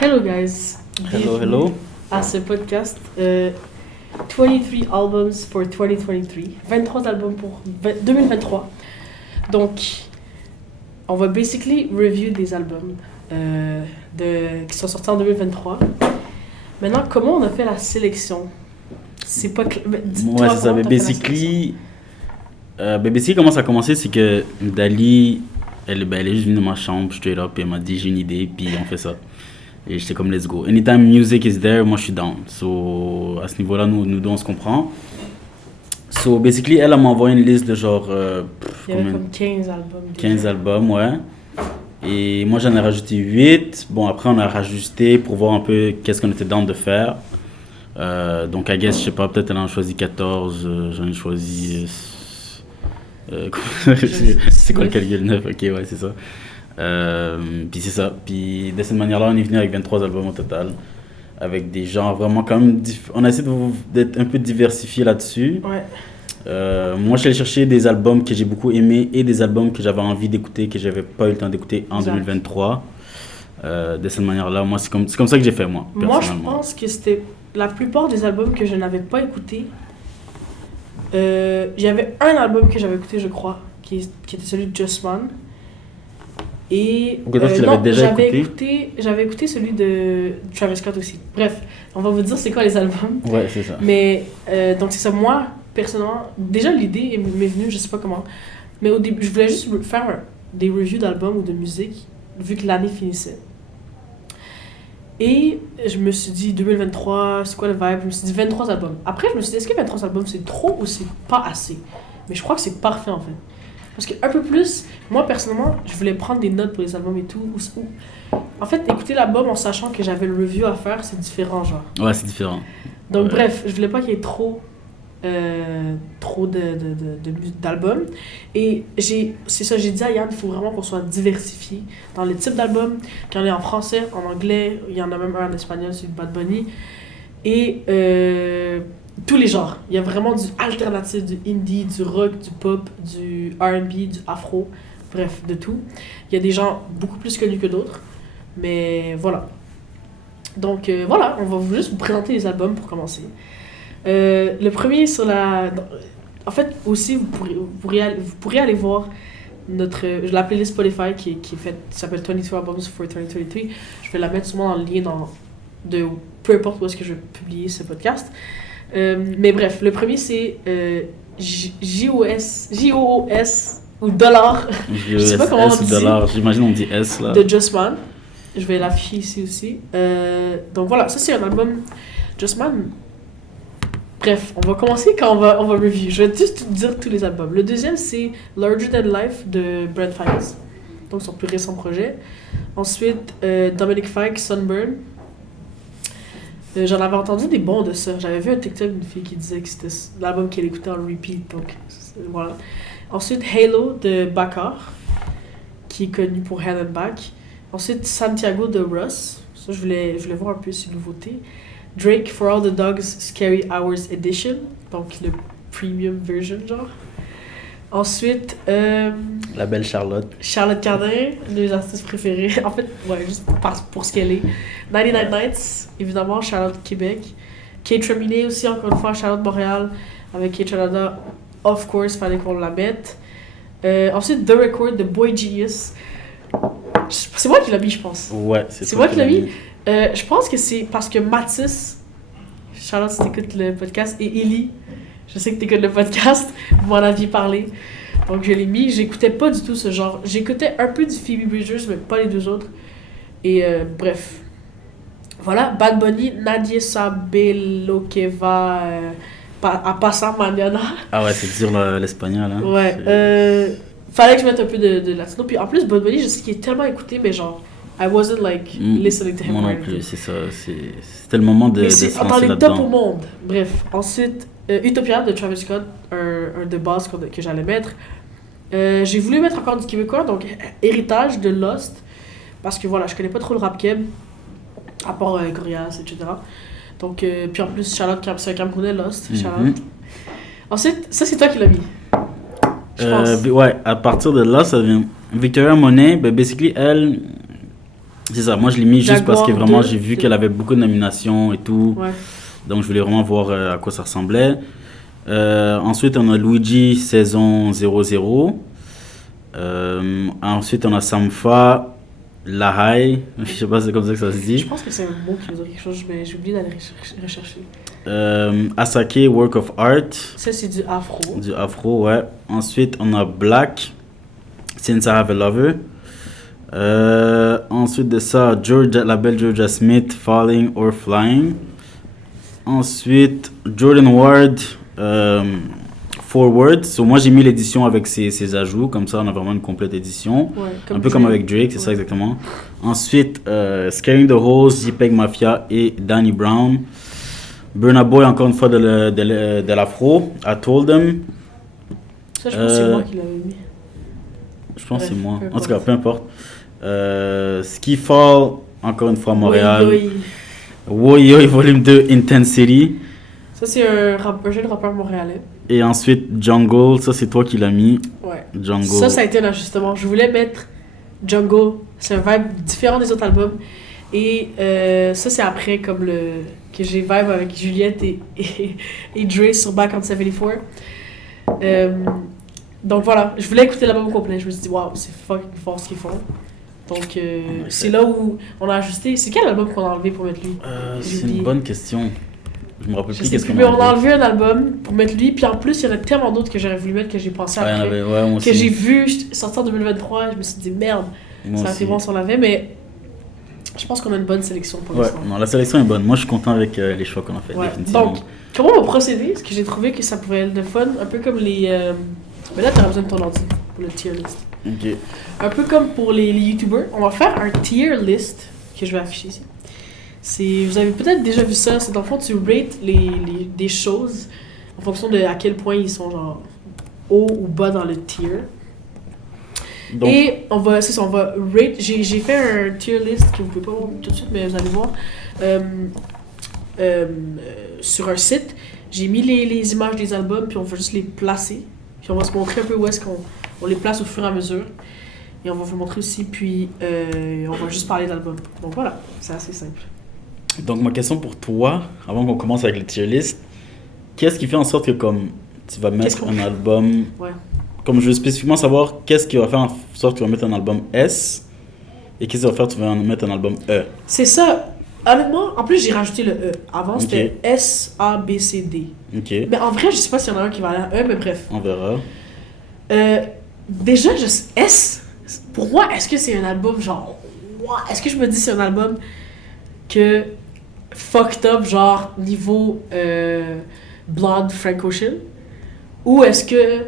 Hello guys, Hello, bienvenue hello. à ce podcast 23 albums for 2023, 23 albums pour 2023. Donc, on va basically review des albums qui sont sortis en 2023. Maintenant, comment on a fait la sélection? C'est pas clair. Ouais, c'est ça. Mais basically, comment ça a commencé, c'est que Dali, elle est juste venue dans ma chambre, straight up, et elle m'a dit j'ai une idée, puis on fait ça. Et j'étais comme let's go. Anytime music is there, moi je suis down. So, à ce niveau-là, nous deux on se comprend. So, basically, elle m'a envoyé une liste de genre. Il y avait comme 15 albums. 15 albums, ouais. Et moi j'en ai rajouté 8. Bon, après on a rajusté pour voir un peu qu'est-ce qu'on était down de faire. Donc, I guess, je sais pas, peut-être elle en a choisi 14, j'en ai choisi. C'est quoi le calcul 9? Ok, ouais, c'est ça. Puis c'est ça. Puis de cette manière-là, on est venu avec 23 albums au total. Avec des genres vraiment quand même. On a essayé d'être un peu diversifié là-dessus. Ouais. Moi, je suis allé chercher des albums que j'ai beaucoup aimés et des albums que j'avais envie d'écouter, que j'avais pas eu le temps d'écouter en 2023. De cette manière-là, moi, c'est comme ça que j'ai fait, moi, personnellement. Moi, je pense que c'était la plupart des albums que je n'avais pas écoutés. Il y avait un album que j'avais écouté, je crois, qui était celui de Just Man. Et Ok, donc tu l'avais déjà écouté? J'avais écouté celui de Travis Scott aussi. Bref, on va vous dire c'est quoi les albums. Ouais, c'est ça. Mais donc c'est ça, moi, personnellement, déjà l'idée m'est venue, je sais pas comment. Mais au début, je voulais juste faire des reviews d'albums ou de musique, vu que l'année finissait. Et je me suis dit, 2023, c'est quoi le vibe? Je me suis dit 23 albums. Après, je me suis dit, est-ce que 23 albums c'est trop ou c'est pas assez? Mais je crois que c'est parfait en fait. Parce qu'un peu plus, moi personnellement, je voulais prendre des notes pour les albums et tout. En fait, écouter l'album en sachant que j'avais le review à faire, c'est différent, genre. Ouais, c'est différent. Donc, Ouais. bref, je voulais pas qu'il y ait trop d'albums. Et c'est ça, j'ai dit à Yann, il faut vraiment qu'on soit diversifié dans les types d'albums. Qu'il y en ait en français, en anglais, il y en a même un en espagnol, c'est Bad Bunny. Et tous les genres. Il y a vraiment du alternatif, du indie, du rock, du pop, du R&B, du afro, bref, de tout. Il y a des gens beaucoup plus connus que d'autres, mais voilà. Donc voilà, on va juste vous présenter les albums pour commencer. Le premier sur la... En fait, aussi, vous pourriez aller voir la playlist Spotify qui est faite, qui s'appelle 22 Albums for 2023. Je vais la mettre sûrement dans le lien de peu importe où est-ce que je vais publier ce podcast. Mais bref, le premier c'est JOS ou Dollar. Je sais pas comment on dit. Dollar, j'imagine on dit S là. De Just Man. Je vais l'afficher ici aussi. Donc voilà, ça c'est un album Just Man. Bref, on va commencer quand on va review. Je vais juste dire tous les albums. Le deuxième c'est Larger Than Life de Brent Faiyaz. Donc son plus récent projet. Ensuite, Dominic Fike, Sunburn. J'en avais entendu des bons de ça. J'avais vu un TikTok d'une fille qui disait que c'était l'album qu'elle écoutait en repeat. Donc, voilà. Ensuite, Halo de Bakar, qui est connu pour Hell and Back. Ensuite, Santiago de Russ. Ça, je voulais voir un peu ses nouveautés. Drake, For All the Dogs, Scary Hours Edition. Donc, le premium version, genre. Ensuite, La belle Charlotte. Charlotte Cardin, une de mes artistes préférées. En fait, ouais, juste pour ce qu'elle est. 99 Nights, évidemment, Charlotte Québec. Kate Treminé aussi, encore une fois, Charlotte Montréal. Avec Kate Canada, of course, fallait qu'on la mette. Ensuite, The Record de Boy Genius. C'est moi qui l'ai mis, je pense. Ouais, c'est moi qui l'ai mis. Je pense que c'est parce que Mathis, Charlotte, si t'écoutes le podcast, et Ellie, je sais que t'écoutes le podcast, vous m'en aviez parlé. Donc je l'ai mis. J'écoutais pas du tout ce genre. J'écoutais un peu du Phoebe Bridgers, mais pas les deux autres. Et bref. Voilà, Bad Bunny, Nadie Sabelokeva, a Pasa Mañana. Ah ouais, c'est dur l'espagnol. Hein. Ouais. Fallait que je mette un peu de latino. Puis en plus, Bad Bunny, je sais qu'il est tellement écouté, mais genre, I wasn't like listening to him. Moi non plus, c'est ça. C'était le moment de se lancer dans les là-dedans. top au monde. Bref, ensuite, Utopia de Travis Scott, un de base que j'allais mettre. J'ai voulu mettre encore du québécois, donc Héritage de Lost, parce que voilà, je connais pas trop le rap keb, à part Gorillaz, etc. Donc, puis en plus, Charlotte, c'est un Camerounais, Lost, Charlotte. Ensuite, ça c'est toi qui l'as mis. Je pense. Ouais, à partir de là, ça vient. Victoria Monet, basically, elle, C'est ça, moi je l'ai mis juste parce que Jaguar vraiment 2, j'ai vu c'est- qu'elle avait beaucoup de nominations et tout. Ouais. Donc je voulais vraiment voir à quoi ça ressemblait. Ensuite on a Luigi saison 00. Ensuite on a Sampha Lahai. Je sais pas si c'est comme ça que ça se Je dit. pense que c'est un mot qui veut dire quelque chose, mais j'ai oublié d'aller rechercher. Asake Work of Art. Ça, c'est du afro. Du afro, ouais. Ensuite on a Black. Since I Have a Lover. Ensuite de ça, la belle Georgia Smith, Falling or Flying. Ensuite, Jordan Ward, Forward. So, moi, j'ai mis l'édition avec ses ajouts. Comme ça, on a vraiment une complète édition. Ouais, Un peu comme avec Drake, c'est ça exactement. Ensuite, Scaring the Hoes, JPEG Mafia et Danny Brown. Burna Boy, encore une fois, de l'afro. I Told Them. Ça, je pense que c'est moi qui l'avais mis. Je pense que c'est Bref, moi. peu En tout cas, peu importe. Skiffall, encore une fois, Montréal. Oui. Woy Woy Volume 2, Intensity. Ça, c'est un jeune rappeur montréalais. Et ensuite, Jungle, ça c'est toi qui l'as mis. Ouais. Jungle. Ça a été un ajustement. Je voulais mettre Jungle. C'est un vibe différent des autres albums. Et ça, c'est après comme que j'ai vibe avec Juliette et Dre sur Back on 74. Donc voilà, je voulais écouter l'album complet. Je me suis dit, waouh, c'est fucking fort ce qu'ils font. Donc c'est là où on a ajusté. C'est quel album qu'on a enlevé pour mettre lui? C'est une bonne question. Je me rappelle Je plus sais qu'est-ce plus, qu'on mais a on a enlevé. enlevé un album pour mettre lui. Puis en plus, il y en a tellement d'autres que j'aurais voulu mettre que j'ai pensé Ah, il y en après. avait, ouais, moi aussi. Que j'ai vu sortir en 2023. Je me suis dit, merde, Moi ça aurait aussi. été bon si on l'avait. Mais je pense qu'on a une bonne sélection pour Ouais, l'instant. non, la sélection est bonne. Moi, je suis content avec les choix qu'on a fait, Ouais. définitivement. Donc, comment on va procéder? Parce que j'ai trouvé que ça pouvait être de fun. Un peu comme les. Mais là, t'auras besoin de ton ordi pour le tier list. Ok. Un peu comme pour les YouTubers, on va faire un tier list que je vais afficher ici. Vous avez peut-être déjà vu ça, c'est dans le fond, tu rates des choses en fonction de à quel point ils sont genre haut ou bas dans le tier. Donc, Et on va, c'est ça, on va rate. J'ai fait un tier list que vous pouvez pas voir tout de suite, mais vous allez voir. Sur un site, j'ai mis les images des albums, puis on va juste les placer. Puis on va se montrer un peu où est-ce qu'on les place au fur et à mesure. Et on va vous montrer aussi, puis on va juste parler d'albums. Donc voilà, c'est assez simple. donc, ma question pour toi, avant qu'on commence avec le tier list, qu'est-ce qui fait en sorte que comme tu vas mettre un album... Ouais. Comme je veux spécifiquement savoir qu'est-ce qui va faire en sorte que tu vas mettre un album S et qu'est-ce qui va faire que tu vas mettre un album E. C'est ça. Honnêtement, en plus, j'ai rajouté le E. Avant, c'était Ok. S, A, B, C, D. Ok, Mais en vrai, je sais pas s'il y en a un qui va aller à E, mais bref. on verra. Déjà, S, pour moi, est-ce que c'est un album genre. Ouah, est-ce que je me dis c'est un album que fucked up, genre niveau Blood Frank Ocean? Ou est-ce que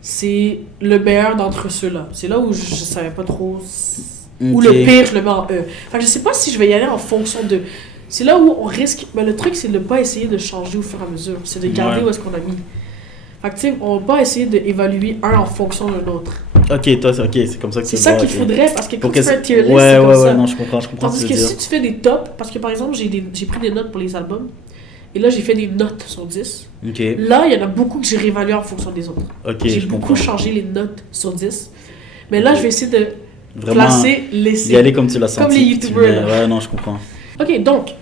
c'est le meilleur d'entre ceux-là? C'est là où je savais pas trop. Ou le Ok. pire, je le mets en E. Enfin, je sais pas si je vais y aller en fonction de. C'est là où on risque. Mais le truc, c'est de ne pas essayer de changer au fur et à mesure. C'est de garder Ouais. où est-ce qu'on a mis. Fait que, tu sais, on va pas essayer d'évaluer un en fonction de l'autre. Ok, toi, c'est comme ça que C'est tu ça vois, qu'il ok. faudrait, parce que quand Pour tu que fais un c'est- tier list, ouais, c'est comme ouais, ça. ouais, non, je comprends ce Tandis que que tu veux si dire. tu fais des tops, parce que par exemple, j'ai pris des notes pour les albums, et là j'ai fait des notes sur 10. Ok, Là, il y en a beaucoup que j'ai réévalué en fonction des autres. ok, J'ai je beaucoup comprends. changé les notes sur 10. Mais là, je vais essayer de Vraiment, placer les y aller comme tu l'as senti. Comme les puis tu YouTubers, mets- là. Ouais, non, je comprends. Ok, donc,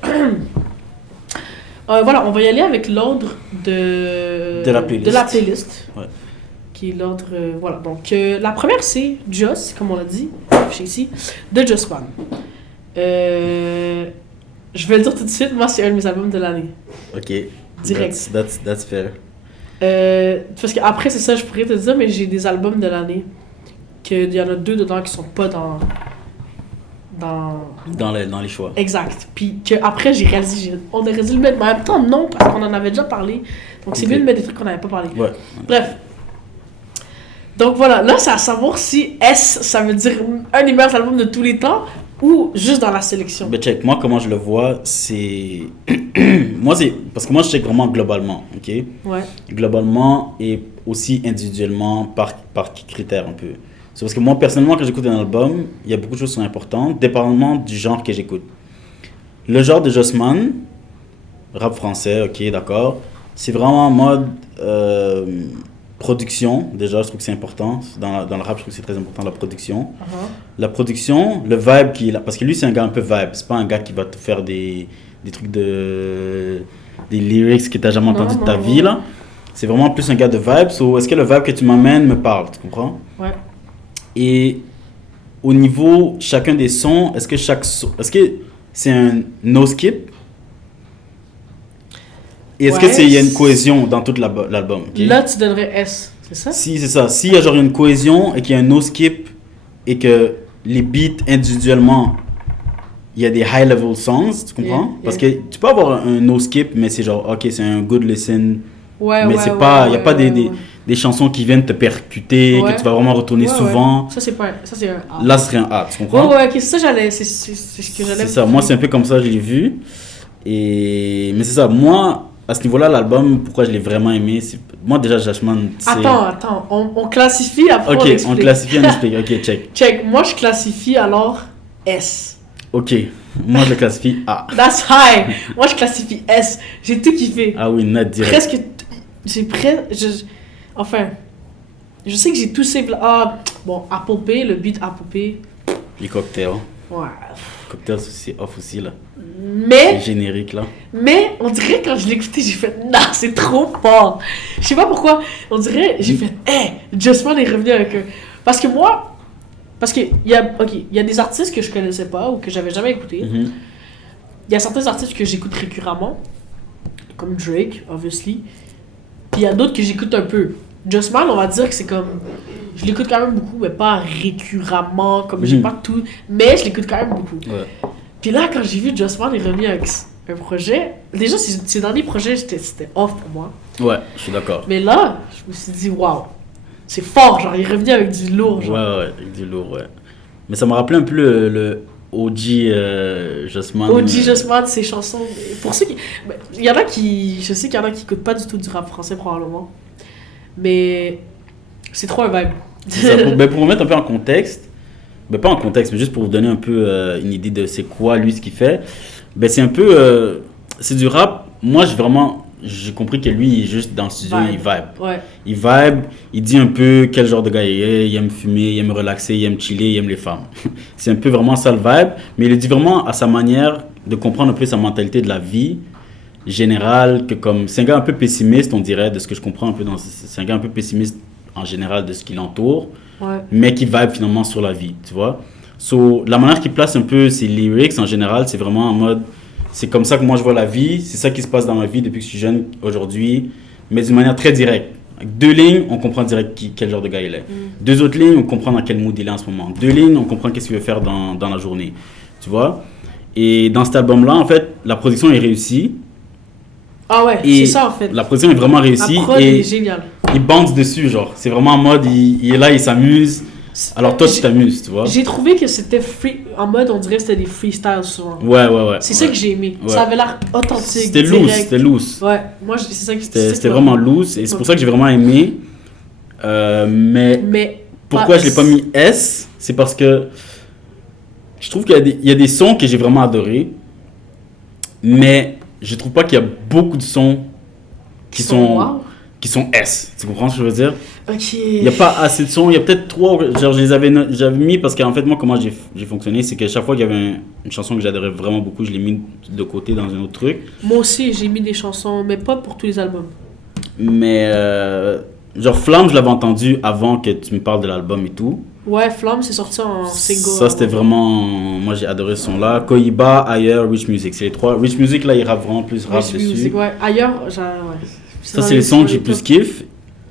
voilà, on va y aller avec l'ordre de la playlist. De la playlist. Ouais. Qui est l'ordre. Voilà, donc la première c'est Just, comme on l'a dit, chez ici, de Just Man. Je vais le dire tout de suite, moi c'est un de mes albums de l'année. Ok. Direct. That's fair. Parce qu'après, c'est ça, je pourrais te dire, mais j'ai des albums de l'année. Qu'il y en a 2 dedans qui sont pas dans. Dans les choix. Exact. Puis qu'après, j'ai réalisé, on aurait dû le mettre, mais en même temps, non, parce qu'on en avait déjà parlé. Donc, c'est Ok. mieux de mettre des trucs qu'on n'avait pas parlé. Ouais. Bref. Donc, voilà. Là, c'est à savoir si S, ça veut dire un des meilleurs albums de tous les temps ou juste dans la sélection. Ben check, moi comment je le vois, c'est... moi c'est... Parce que moi je check vraiment globalement, ok? Ouais. Globalement et aussi individuellement par critère un peu. C'est parce que moi personnellement quand j'écoute un album, il y a beaucoup de choses qui sont importantes, dépendamment du genre que j'écoute. Le genre de Jossman, rap français, ok d'accord, c'est vraiment en mode... production, déjà, je trouve que c'est important. Dans le rap, je trouve que c'est très important, la production. La production, le vibe qu'il a. Parce que lui, c'est un gars un peu vibe. C'est pas un gars qui va te faire des trucs des lyrics que t'as jamais entendu de ta vie, là. C'est vraiment plus un gars de vibe. So, est-ce que le vibe que tu m'amènes me parle, tu comprends? Ouais. Et au niveau chacun des sons, est-ce que c'est un no skip? Et est-ce que il y a une cohésion dans tout l'album? Okay? Là, tu donnerais S, c'est ça? Si, c'est ça. S'il y a genre une cohésion et qu'il y a un no skip et que les beats individuellement, il y a des high level songs, tu comprends? Parce que tu peux avoir un no skip, mais c'est genre, ok, c'est un good listen. Ouais, mais c'est pas, il n'y a pas des chansons qui viennent te percuter, que tu vas vraiment retourner souvent. Ouais. Ça, c'est un A. Là, ce serait un A, tu comprends? Ouais, ok, c'est ce que j'allais. C'est ça, moi, c'est un peu comme ça, je l'ai vu. Mais c'est ça, moi, à ce niveau-là, l'album, pourquoi je l'ai vraiment aimé, moi, déjà, Jashman, c'est... Attends, on classifie, après on explique. Ok, on classifie, on explique, ok, check. Check, moi, je classifie alors S. Ok, moi, je le classifie A. That's high. Moi, je classifie S. J'ai tout kiffé. Ah oui, net, direct. Presque... Enfin, je sais que j'ai tout save. Bon, Apple Pay, le beat Apple Pay. Les cocktails. Ouais. Cocktails, c'est off aussi, là. Mais... C'est générique, là. Mais, on dirait, quand je l'ai écouté, j'ai fait, non, c'est trop fort. Je sais pas pourquoi. On dirait, j'ai fait, Justman est revenu avec eux. Parce que moi... Parce qu'il y a des artistes que je connaissais pas ou que j'avais jamais écouté. Il y a certains artistes que j'écoute récurremment. Comme Drake, obviously. Puis il y a d'autres que j'écoute un peu. Justman, on va dire que c'est comme... Je l'écoute quand même beaucoup, mais pas récurremment, comme j'ai pas tout... Mais je l'écoute quand même beaucoup. Ouais. Puis là, quand j'ai vu Justman est revenu avec un projet... Déjà, ces derniers projets, c'était off pour moi. Ouais, je suis d'accord. Mais là, je me suis dit, waouh, c'est fort, genre, il est revenu avec du lourd, genre. Ouais, avec du lourd, ouais. Mais ça m'a rappelé un peu le OG Justman. OG Justman, ses chansons... Pour ceux qui... Il y en a qui... Je sais qu'il y en a qui écoutent pas du tout du rap français, probablement. Mais... C'est trop un vibe. Ça, pour vous mettre un peu en contexte, pas en contexte, mais juste pour vous donner un peu une idée de c'est quoi lui ce qu'il fait, c'est un peu c'est du rap. Moi j'ai compris que lui il est juste dans le studio, il vibe. Ouais. Il vibe, il dit un peu quel genre de gars il est, il aime fumer, il aime relaxer, il aime chiller, il aime les femmes. C'est un peu vraiment ça le vibe, mais il le dit vraiment à sa manière de comprendre un peu sa mentalité de la vie générale, que comme c'est un gars un peu pessimiste, on dirait, de ce que je comprends un peu c'est un gars un peu pessimiste en général de ce qui l'entoure, mais qui vibe finalement sur la vie, tu vois. So, la manière qu'il place un peu ses lyrics en général, c'est vraiment en mode, c'est comme ça que moi je vois la vie, c'est ça qui se passe dans ma vie depuis que je suis jeune aujourd'hui, mais d'une manière très directe. Avec 2 lignes, on comprend direct quel genre de gars il est. 2 autres lignes, on comprend dans quel mood il est en ce moment. 2 lignes, on comprend qu'est-ce qu'il veut faire dans la journée, tu vois. Et dans cet album-là, en fait, la production est réussie. Ah ouais, c'est ça en fait. La production est vraiment réussie. La prod est géniale. Il bounce dessus, genre. C'est vraiment en mode, il est là, il s'amuse. Alors toi, tu t'amuses, tu vois. J'ai trouvé que c'était en mode, on dirait que c'était des freestyles souvent. Ouais. C'est ça que j'ai aimé. Ouais. Ça avait l'air authentique. C'était loose. Ouais, moi, c'est ça que c'était vraiment loose. Et c'est pour ça que j'ai vraiment aimé. Mais pourquoi je l'ai pas mis S, c'est parce que je trouve qu'il y a des sons que j'ai vraiment adorés. Mais je trouve pas qu'il y a beaucoup de sons qui sont S. Tu comprends ce que je veux dire? Ok. Il n'y a pas assez de sons. Il y a peut-être 3. Genre, j'avais mis parce qu'en fait, moi, comment j'ai fonctionné, c'est que chaque fois qu'il y avait une chanson que j'adorais vraiment beaucoup, je l'ai mis de côté dans un autre truc. Moi aussi, j'ai mis des chansons, mais pas pour tous les albums. Mais, genre, Flamme, je l'avais entendu avant que tu me parles de l'album et tout. Ouais, Flamme, c'est sorti en single. Ça, c'était vraiment... Moi, j'ai adoré ce son-là. Koiba, Ailleurs, Rich Music. C'est les 3. Rich Music, là, il rappe vraiment plus rap dessus. Music, ouais. Ailleurs, ouais. Ça, c'est les sons que j'ai plus kiff.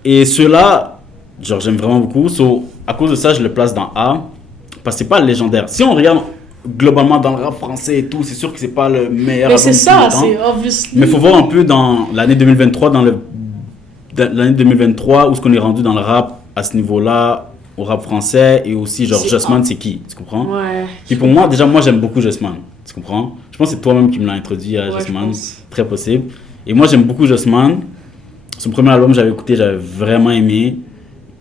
Et ceux-là, genre, j'aime vraiment beaucoup. So, à cause de ça, je le place dans A. Parce que c'est pas le légendaire. Si on regarde globalement dans le rap français et tout, c'est sûr que c'est pas le meilleur. Mais c'est ça, c'est obviously. Mais il faut voir un peu dans l'année 2023, l'année 2023, où ce qu'on est rendu dans le rap à ce niveau-là, au rap français, et aussi genre Justman, c'est qui, tu comprends? Ouais. Puis pour moi, déjà, moi j'aime beaucoup Justman, tu comprends? Je pense que c'est toi-même qui me l'as introduit à Justman, très possible. Et moi j'aime beaucoup Justman. Son premier album, j'avais écouté, j'avais vraiment aimé.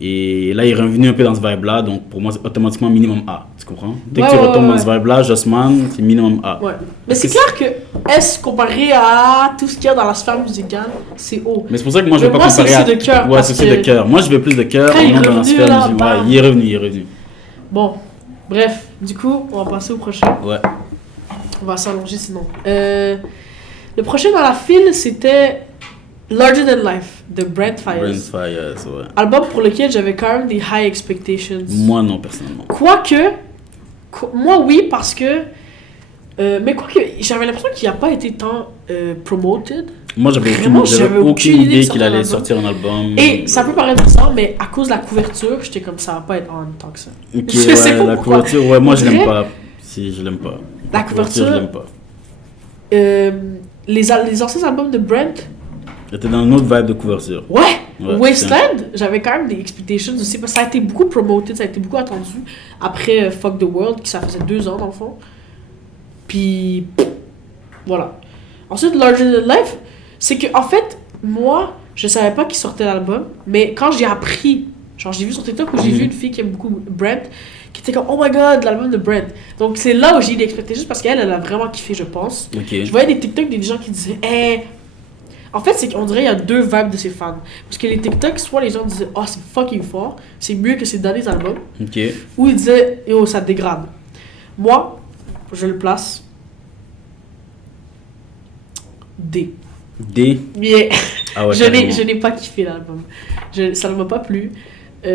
Et là, il est revenu un peu dans ce vibe-là, donc pour moi, c'est automatiquement minimum A. Tu comprends? Dès que Ouais, tu ouais, retombes ouais, dans ce vibe-là, Jossman, c'est minimum A. Ouais. Mais c'est clair que S comparé à tout ce qu'il y a dans la sphère musicale, c'est haut. Mais c'est pour ça que moi, je Mais vais pas moi, comparer c'est à. aussi de cœur, Ouais, parce c'est aussi que de cœur. Moi, je veux plus de cœur. quand il est dans la revenu, sphère là, musicale. Ouais, bam. il est revenu, il est revenu. Bon, bref, du coup, on va passer au prochain. Ouais. On va s'allonger sinon. Le prochain dans la file, c'était Larger Than Life de Brent Faiyaz. Brent Faiyaz, ouais. Album pour lequel j'avais quand même des high expectations. Moi, non, personnellement. Quoique, moi oui, parce que. Mais quoique, j'avais l'impression qu'il n'a pas été tant promoted. Moi, Vraiment, j'avais aucune aucune idée de qu'il allait sortir sortir un album. Et ça peut paraître bizarre, mais à cause de la couverture, j'étais comme ça va pas être en tant que ça. Ok, Je sais ouais, pas la pourquoi. couverture, ouais, moi, On je l'aime dirait- pas. Si, je l'aime pas. La couverture- je l'aime pas. Les anciens albums de Brent, J'étais dans une autre vibe de couverture. ouais, Ouais, Wasteland, j'avais quand même des expectations aussi, parce que ça a été beaucoup promoted, ça a été beaucoup attendu. Après Fuck the World, qui ça faisait 2 ans dans le fond. Puis, voilà. Ensuite, Larger Than Life, c'est que, en fait, moi, je savais pas qu'il sortait l'album, mais quand j'ai appris, genre j'ai vu sur TikTok où j'ai vu une fille qui aime beaucoup Brent, qui était comme, oh my god, l'album de Brent. Donc c'est là où j'ai eu des expectations, parce qu'elle, elle a vraiment kiffé, je pense. Ok. Je voyais des TikTok des gens qui disaient, en fait, c'est qu'on dirait qu'il y a deux vibes de ses fans. Parce que les TikTok, soit les gens disaient, oh, c'est fucking fort, c'est mieux que ses derniers albums, Ok. ou ils disaient, yo, ça dégrade. Moi, je le place D. D. Mais Ah ouais, je n'ai pas kiffé l'album. Ça ne m'a pas plu. Pour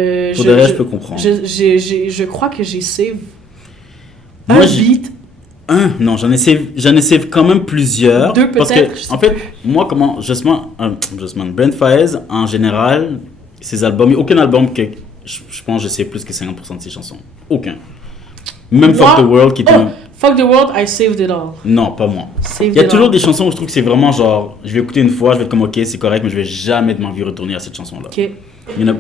de vrai, je peux comprendre. Je crois que j'ai save Moi, un j'ai- beat. Non, j'en ai save quand même plusieurs. Deux, parce peut-être, que, je sais en fait, moi, Brent Faiyaz, en général, ses albums, il n'y a aucun album que je pense que je sais plus que 50% de ses chansons. Aucun. Même Moi- Fuck the World qui était. Oh, Fuck the World, I saved it all. Non, pas moi. Saved Il y a it toujours all. des chansons où je trouve que c'est vraiment genre, je vais écouter une fois, je vais être comme ok, c'est correct, mais je vais jamais de m'envie retourner à cette chanson-là. Ok.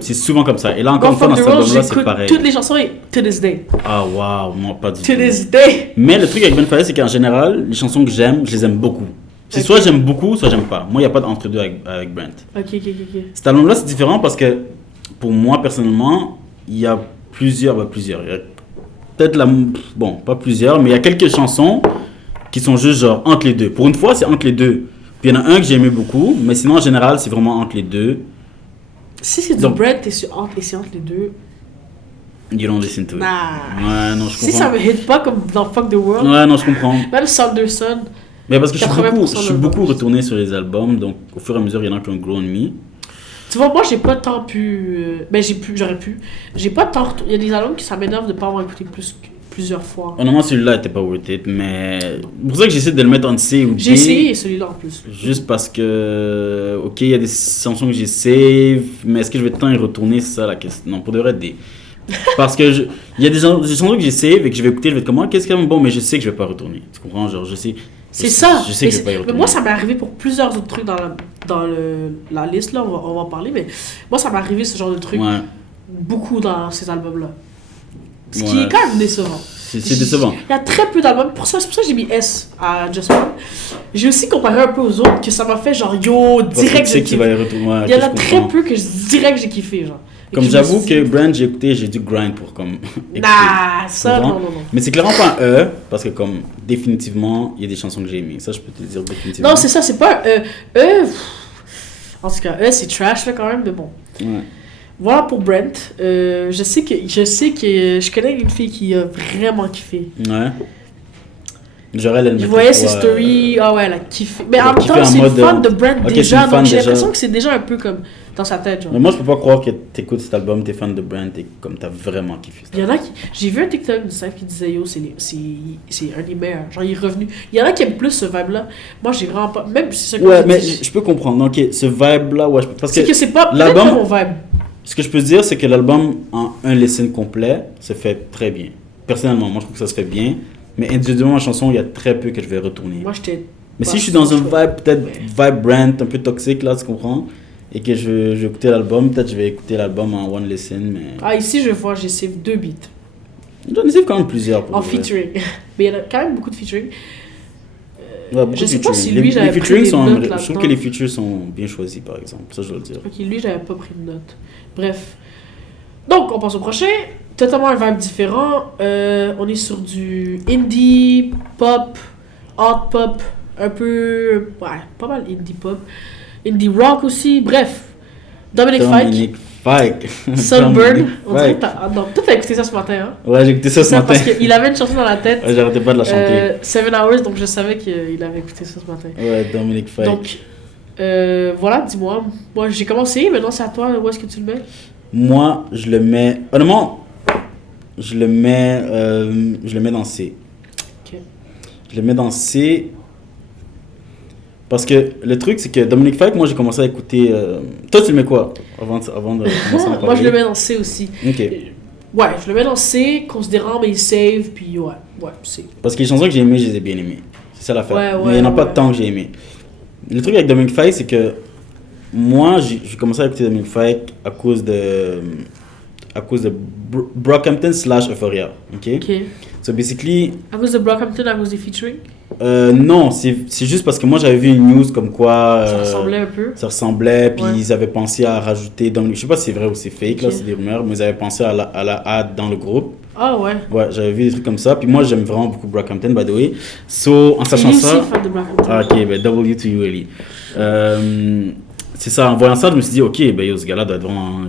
C'est souvent comme ça. Et là, Moi, encore une fois, dans Fuck cet the World, album-là, c'est j'écoute pareil. toutes les chansons et to this day. Ah, waouh, moi, pas du To tout. this day. Mais le truc avec Ben Faiyaz, c'est qu'en général, les chansons que j'aime, je les aime beaucoup. C'est Ok. soit j'aime beaucoup, soit j'aime pas. Moi, il n'y a pas d'entre-deux avec Brent. Ok, ok, ok. Cet album-là, c'est différent parce que, pour moi, personnellement, il y a plusieurs. Il y a peut-être bon, pas plusieurs, mais il y a quelques chansons qui sont juste genre entre les deux. Pour une fois, c'est entre les deux. Puis il y en a un que j'ai aimé beaucoup, mais sinon, en général, c'est vraiment entre les deux. Si c'est du Donc- Brent et c'est entre les deux. You don't listen to it. Nah. Ouais, non, je Si ça comprends. me hit pas comme dans Fuck the World, Ouais, non, je comprends. même Sanderson. Mais parce que je suis 80% beaucoup de- retourné sur les albums, donc au fur et à mesure, il y en a qui ont grown me. Tu vois, moi, j'ai pas tant pu. Ben, j'aurais pu. J'ai pas tant. Il y a des albums qui ça m'énerve de pas avoir écouté plusieurs fois. Honnêtement, celui-là était pas worth it, mais c'est pour ça que j'essaie de le mettre en C ou D. J'ai essayé celui-là en plus. Juste parce que, ok, il y a des chansons que j'ai save, mais est-ce que je vais tout le temps y retourner, c'est ça la question. Non, pour de vrai, D. Parce que il y a des chansons que j'ai save et que je vais écouter, je vais être comme, ah, qu'est-ce qu'il y a bon, mais je sais que je vais pas retourner. Tu comprends? Genre, je sais. C'est ça. Je sais Mais que je vais pas y mais retourner. moi, ça m'est arrivé pour plusieurs autres trucs dans la liste, là, on va en parler, mais moi, ça m'est arrivé ce genre de truc Ouais, beaucoup dans ces albums-là. Ce qui Ouais. est quand même décevant. c'est décevant. Il y a très peu d'albums, c'est pour ça que j'ai mis S à Just One. J'ai aussi comparé un peu aux autres, que ça m'a fait genre, yo, Parce que direct, tu sais j'ai que tu vas kiffé. y retourner. Ouais, Il y en ok, a je très comprends. peu que direct j'ai kiffé, genre. Et Comme je me j'avoue suis que dit, Brand, j'ai écouté, j'ai dû grind pour comme. écouter. Nah, ça, Tu non, comprends? non, non. Mais c'est clairement pas un E, parce que comme définitivement, il y a des chansons que j'ai aimées. Ça, je peux te le dire définitivement. Non, c'est ça, c'est pas en tout cas, c'est trash là quand même, mais bon. Ouais. Voilà pour Brent. Je sais que je connais une fille qui a vraiment kiffé. Ouais. J'aurais Je voyais ses stories, ah ouais, elle a kiffé. Mais Elle a en même kiffé temps, en c'est une mode, fan de Brent ok, c'est déjà, une fan donc j'ai déjà. l'impression que c'est déjà un peu comme dans sa tête, genre. Mais moi, je peux pas croire que t'écoutes cet album, t'es fan de Brand et comme t'as vraiment kiffé ça. Il y en a qui. J'ai vu un TikTok du Saif qui disait yo, c'est un des meilleurs. Genre, il est revenu. Il y en a qui aiment plus ce vibe-là. Moi, j'ai vraiment pas. Même si c'est ça que Ouais, je mais dis, je peux comprendre. Ok, ce vibe-là, ouais. Parce que c'est que c'est pas. l'album- Peut-être pas mon vibe. ce que je peux te dire, c'est que l'album en un listen complet se fait très bien. Personnellement, moi, je trouve que ça se fait bien. Mais individuellement, la chanson, il y a très peu que je vais retourner. Moi, j'étais. Mais pas si je suis dans un chaud. vibe, peut-être vibe Brand, un peu toxique, là, tu comprends? Et que je vais écouter l'album, peut-être je vais écouter l'album en one listen, mais. Ah, ici, je vois, j'ai save 2 beats. J'en ai quand même plusieurs. Pour En de vrai. featuring. Mais il y en a quand même beaucoup de featuring. Ouais, beaucoup Je sais de pas featuring. si lui, Les j'avais pris featuring des sont. notes Je trouve là-dedans. que les features sont bien choisis, par exemple. Ça, je dois le dire. Ok, lui, j'avais pas pris de notes. Bref. Donc, on passe au prochain. Totalement un vibe différent. On est sur du indie, pop, art pop, un peu... Ouais, pas mal indie pop. Indie rock aussi. Bref, Dominic Fike. Sunburn. On dirait que non, toi, t'as écouté ça ce matin, hein? Ouais, j'ai écouté ça ce matin. Parce qu'il avait une chanson dans la tête. Ouais, j'arrêtais pas de la chanter. 7 Hours, donc je savais qu'il avait écouté ça ce matin. Ouais, Dominic Fike. Donc, voilà, dis-moi. Moi, j'ai commencé, maintenant c'est à toi. Où est-ce que tu le mets? Moi, je le mets... Honnêtement, je le mets dans C. Ok. Je le mets dans C... Parce que le truc, c'est que Dominic Fike, moi, j'ai commencé à écouter... Toi, tu le mets quoi avant de commencer à parler? Moi, je le mets dans C aussi. Ok. Ouais, je le mets dans C, considérant mes saves, puis ouais, C. Parce que les chansons que j'ai aimées, je les ai bien aimées. C'est ça l'affaire. Ouais, mais il n'y en a pas tant que j'ai aimé. Le truc avec Dominic Fike, c'est que moi, j'ai commencé à écouter Dominic Fike à cause de Brockhampton / Euphoria. Ok. So basically... À cause de Brockhampton, à cause des featuring? Non, c'est juste parce que moi j'avais vu une news comme quoi... ça ressemblait un peu. Ça ressemblait, puis ils avaient pensé à rajouter... Je sais pas si c'est vrai ou c'est fake, là, c'est des rumeurs, mais ils avaient pensé à la ad dans le groupe. Ah ouais? Ouais, j'avais vu des trucs comme ça, puis moi j'aime vraiment beaucoup Brockhampton, by the way. So, en sachant ça... aussi fan de Brockhampton. Ah, ok, ben W to you, Ellie. C'est ça, en voyant ça, je me suis dit, ok, ben yo, ce gars-là doit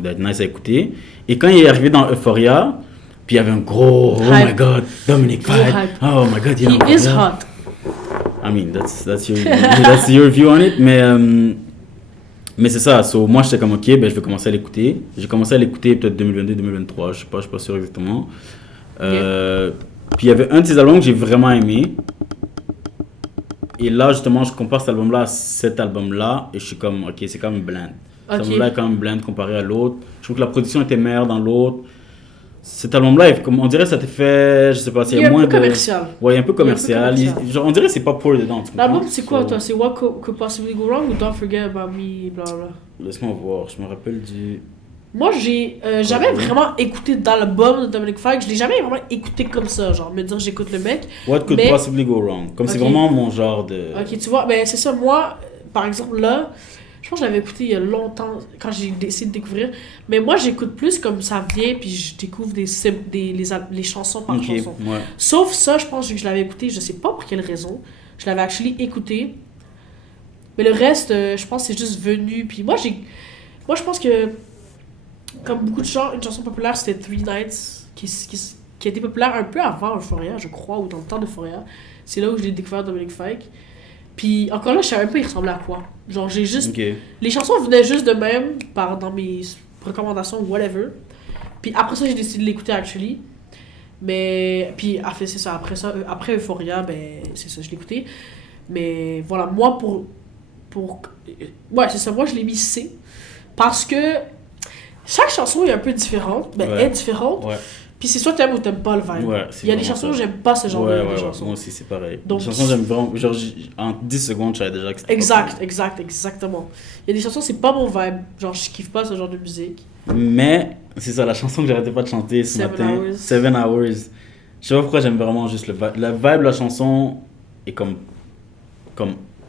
être nice à écouter. Et quand il est arrivé dans Euphoria, puis il y avait un gros, oh my god, Dominic Fike, oh my god, he is hot. I mean, that's your view on it, mais c'est ça, so, moi j'étais comme, ok, ben je vais commencer à l'écouter. J'ai commencé à l'écouter peut-être 2022-2023, je suis pas sûr exactement. Puis il y avait un de ses albums que j'ai vraiment aimé. Et là, justement, je compare cet album-là à cet album-là, et je suis comme, ok, c'est quand même blend. Cet album-là est quand même blend comparé à l'autre. Je trouve que la production était meilleure dans l'autre. Cet album-là, on dirait que ça t'a fait, je sais pas, il y a moins de... commercial. Ouais, un peu commercial. Genre, on dirait que c'est pas pour dedans. L'album, c'est quoi, toi? C'est What Could Possibly Go Wrong ou Don't Forget About Me, blablabla? Laisse-moi voir, je me rappelle du... Moi, j'ai jamais vraiment écouté d'album de Dominic Fike. Je l'ai jamais vraiment écouté comme ça, genre me dire j'écoute le mec. What Could Possibly Go Wrong. Comme c'est vraiment mon genre de... Ok, tu vois, ben c'est ça. Moi, par exemple, là, je pense que je l'avais écouté il y a longtemps, quand j'ai essayé de découvrir. Mais moi, j'écoute plus comme ça vient, puis je découvre les chansons par chanson. Ouais. Sauf ça, je pense que je l'avais écouté, je sais pas pour quelle raison. Je l'avais actually écouté. Mais le reste, je pense que c'est juste venu. Puis moi, je pense que... Comme beaucoup de gens, une chanson populaire, c'était Three Nights, qui a été populaire un peu avant Euphoria, je crois, ou dans le temps d'Euphoria. C'est là où je l'ai découvert Dominic Fike. Puis encore là, je savais même pas il ressemblait à quoi. Genre, j'ai juste... Les chansons venaient juste de même, dans mes recommandations ou whatever. Puis après ça, j'ai décidé de l'écouter, actually. Mais... Puis, c'est ça, après Euphoria, ben, c'est ça, je l'ai écouté. Mais voilà, moi, ouais, c'est ça, moi, je l'ai mis C. Parce que... Chaque chanson est un peu différente, est différente. Ouais. Puis c'est soit t'aimes ou t'aimes pas le vibe. Ouais, il y a des chansons où j'aime pas ce genre de chansons. Moi aussi, c'est pareil. Donc, les chansons, j'aime vraiment. Genre, en 10 secondes, je savais déjà que c'était. Exactement. Il y a des chansons, c'est pas mon vibe. Genre, je kiffe pas ce genre de musique. Mais, c'est ça, la chanson que j'arrêtais pas de chanter ce matin. 7 Hours. Je sais pas pourquoi j'aime vraiment juste le vibe. La vibe de la chanson est comme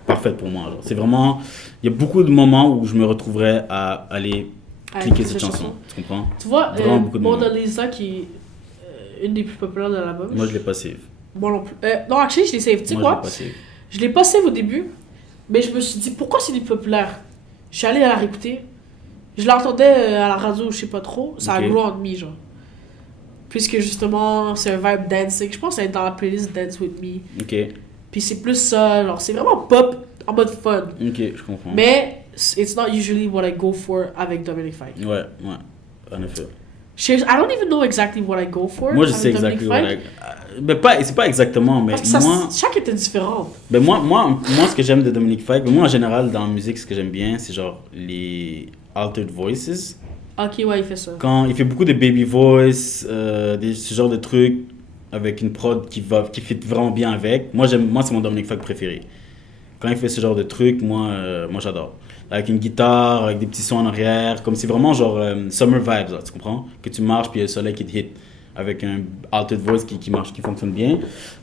parfaite pour moi. C'est vraiment. Il y a beaucoup de moments où je me retrouverais à aller. Cliquer cette chanson, tu comprends? Tu vois, Mona Lisa qui est une des plus populaires de l'album. Moi, je l'ai pas save. Moi non plus. Non, actually, je l'ai save. Tu sais quoi? Je l'ai pas save au début, mais je me suis dit, pourquoi c'est des plus populaires? Je suis allée à la réécouter. Je l'entendais à la radio, je sais pas trop. Ça a grow on me, genre. Puisque justement, c'est un vibe dancing. Je pense que ça va être dans la playlist Dance With Me. Ok. Puis c'est plus ça, genre, c'est vraiment pop en mode fun. Ok, je comprends. Mais... It's not usually what I go for avec Dominic Fike. Ouais, en effet. I don't even know exactly what I go for. Moi, je sais exactement what I... Mais c'est pas exactement, mais moi... Chaque était différent. Ben moi, ce que j'aime de Dominic Fike, moi, en général, dans la musique, ce que j'aime bien, c'est genre les altered voices. Ok, ouais, il fait ça. Quand il fait beaucoup de baby voice, ce genre de trucs, avec une prod qui fit vraiment bien avec. Moi, c'est mon Dominic Fike préféré. Quand il fait ce genre de trucs, moi j'adore. Avec une guitare, avec des petits sons en arrière, comme c'est vraiment genre summer vibes, là, tu comprends? Que tu marches puis il y a le soleil qui te hit avec un altered voice qui marche, qui fonctionne bien.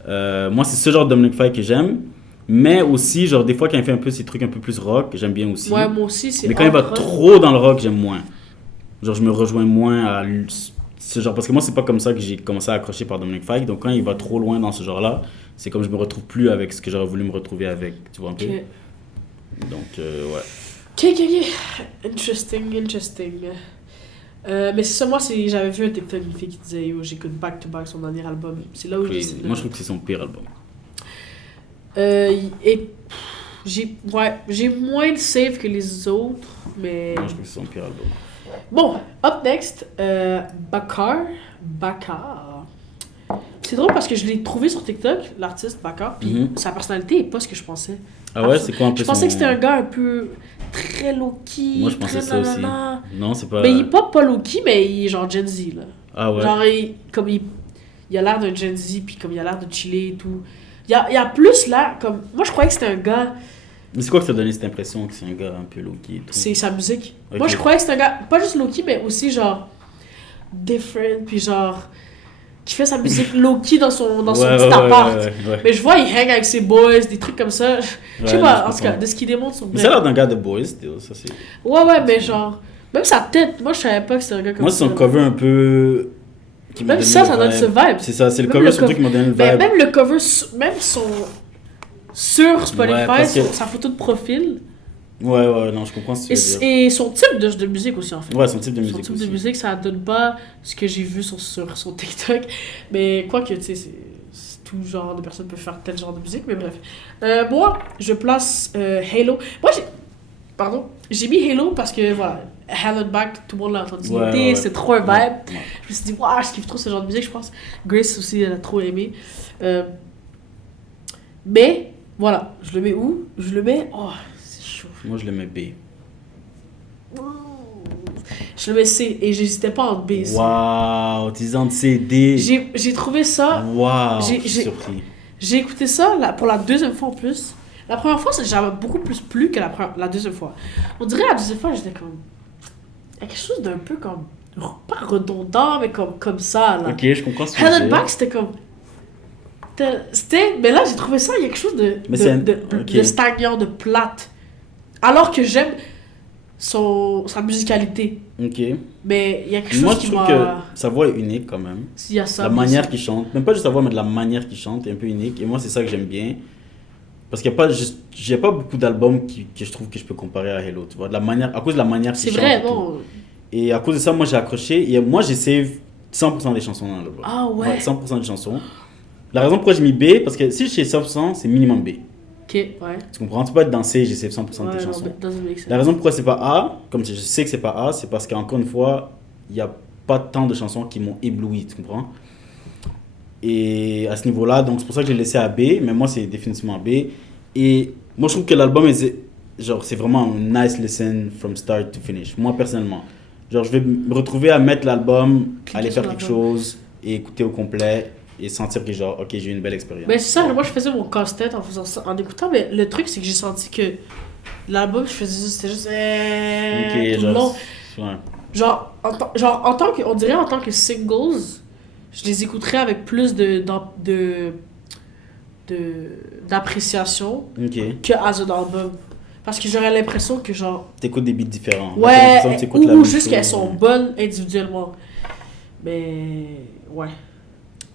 Moi, c'est ce genre de Dominic Fike que j'aime. Mais aussi, genre, des fois, quand il fait un peu ces trucs un peu plus rock, j'aime bien aussi. Ouais, moi aussi, c'est... Mais quand il va trop dans le rock, j'aime moins. Genre, je me rejoins moins à ce genre. Parce que moi, c'est pas comme ça que j'ai commencé à accrocher par Dominic Fike. Donc, quand il va trop loin dans ce genre-là, c'est comme je me retrouve plus avec ce que j'aurais voulu me retrouver avec. Tu vois un peu? Ok. Donc, ouais. Ok. Interesting. Mais c'est ça, moi, j'avais vu un TikTok d'une fille qui disait yo, j'écoute back to back son dernier album. C'est là où Crazy. Moi, je trouve que c'est son pire album. Et j'ai moins de save que les autres, mais. Moi, je trouve que c'est son pire album. Bon, up next, Bakar. C'est drôle parce que je l'ai trouvé sur TikTok, l'artiste Bakar, puis sa personnalité est pas ce que je pensais. Ah ouais, c'est quoi un peu Je pensais que c'était un gars un peu très low-key, Moi, je pensais très ça aussi. nanana. Non, c'est pas... Mais il est pas low-key, mais il est genre Gen Z, là. Ah ouais? Genre, il a l'air d'un Gen Z, puis comme il a l'air de chiller et tout. Il y a plus là, comme... Moi, je croyais que c'était un gars... Mais c'est quoi que ça donné cette impression que c'est un gars un peu low-key et tout? C'est sa musique. Ok. Moi, je croyais que c'était un gars, pas juste low-key, mais aussi genre... different, puis genre... qui fait sa musique low-key dans son petit appart. Ouais. Mais je vois, il hang avec ses boys, des trucs comme ça. Je sais pas, en tout cas, de ce qu'il démontre sur... Mais ça a l'air d'un gars de boys, ça c'est... Ouais, mais genre... Même sa tête, moi, je savais pas que c'était un gars comme moi, ça. Moi, c'est son cover un peu... Même ça donne ce vibe. C'est ça, c'est le cover surtout qui m'a donné le vibe. Même le cover, même son... sur Spotify, sa photo de profil. Ouais, non, je comprends ce que tu veux dire. Et son type de musique aussi, en fait. Ouais, son type de musique Son type de musique, ça donne pas ce que j'ai vu sur son TikTok. Mais quoi que, tu sais, tout genre de personnes peuvent faire tel genre de musique, mais bref. Moi, je place Halo. Moi, j'ai mis Halo parce que, voilà, Hell and Back, tout le monde l'a entendu l'été, c'est trop un vibe. Je me suis dit, waouh, je kiffe trop ce genre de musique, je pense. Grace aussi, elle a trop aimé. Mais, voilà, je le mets où? Je le mets... Oh, c'est chaud. Moi, je le mets B. Je le mets C et j'hésitais pas entre B et C. Waouh, tu dis entre C et D. J'ai trouvé ça... Waouh, je suis surpris. J'ai écouté ça pour la deuxième fois en plus. La première fois, j'avais beaucoup plus plu que la deuxième fois. On dirait la deuxième fois, j'étais comme... Il y a quelque chose d'un peu comme... Pas redondant, mais comme ça, là. Ok, je comprends ce que tu veux dire. Hell and Back, c'était comme... Mais là, j'ai trouvé ça, il y a quelque chose de stagnant, de plate. Alors que j'aime sa musicalité. Ok. Mais il y a quelque chose Moi, qui je trouve que sa voix est unique quand même. Il y a ça. La manière qu'il chante, même pas juste sa voix, mais de la manière qu'il chante est un peu unique. Et moi, c'est ça que j'aime bien. Parce qu'il n'y a pas, j'ai pas beaucoup d'albums que je trouve que je peux comparer à Hello, tu vois. À cause de la manière qu'il chante. C'est vrai, non. Et à cause de ça, moi, j'ai accroché. Et moi, j'ai save 100% des chansons dans l'album. Ah ouais. 100% des chansons. La raison pourquoi j'ai mis B, parce que si je save 100%, c'est minimum B. Ok, ouais. Tu comprends? Tu peux pas être dans C, j'ai save 100% de tes chansons. La raison pourquoi c'est pas A, comme je sais que c'est pas A, c'est parce qu'encore une fois, il n'y a pas tant de chansons qui m'ont ébloui, tu comprends? Et à ce niveau-là, donc c'est pour ça que j'ai laissé à B, mais moi c'est définitivement B. Et moi je trouve que l'album, c'est vraiment un nice listen from start to finish. Moi personnellement. Genre je vais me retrouver à mettre l'album, aller faire quelque chose, et écouter au complet. Et sentir que genre, ok, j'ai eu une belle expérience. Mais c'est ça, moi je faisais mon casse-tête en faisant ça, en écoutant, mais le truc c'est que j'ai senti que l'album, c'était juste tout le long. Ouais. Genre, en tant que, on dirait en tant que singles, je les écouterais avec plus d'appréciation que as un album. Parce que j'aurais l'impression que genre... T'écoutes des beats différents. Ouais, ou juste qu'elles sont bonnes individuellement. Mais, ouais.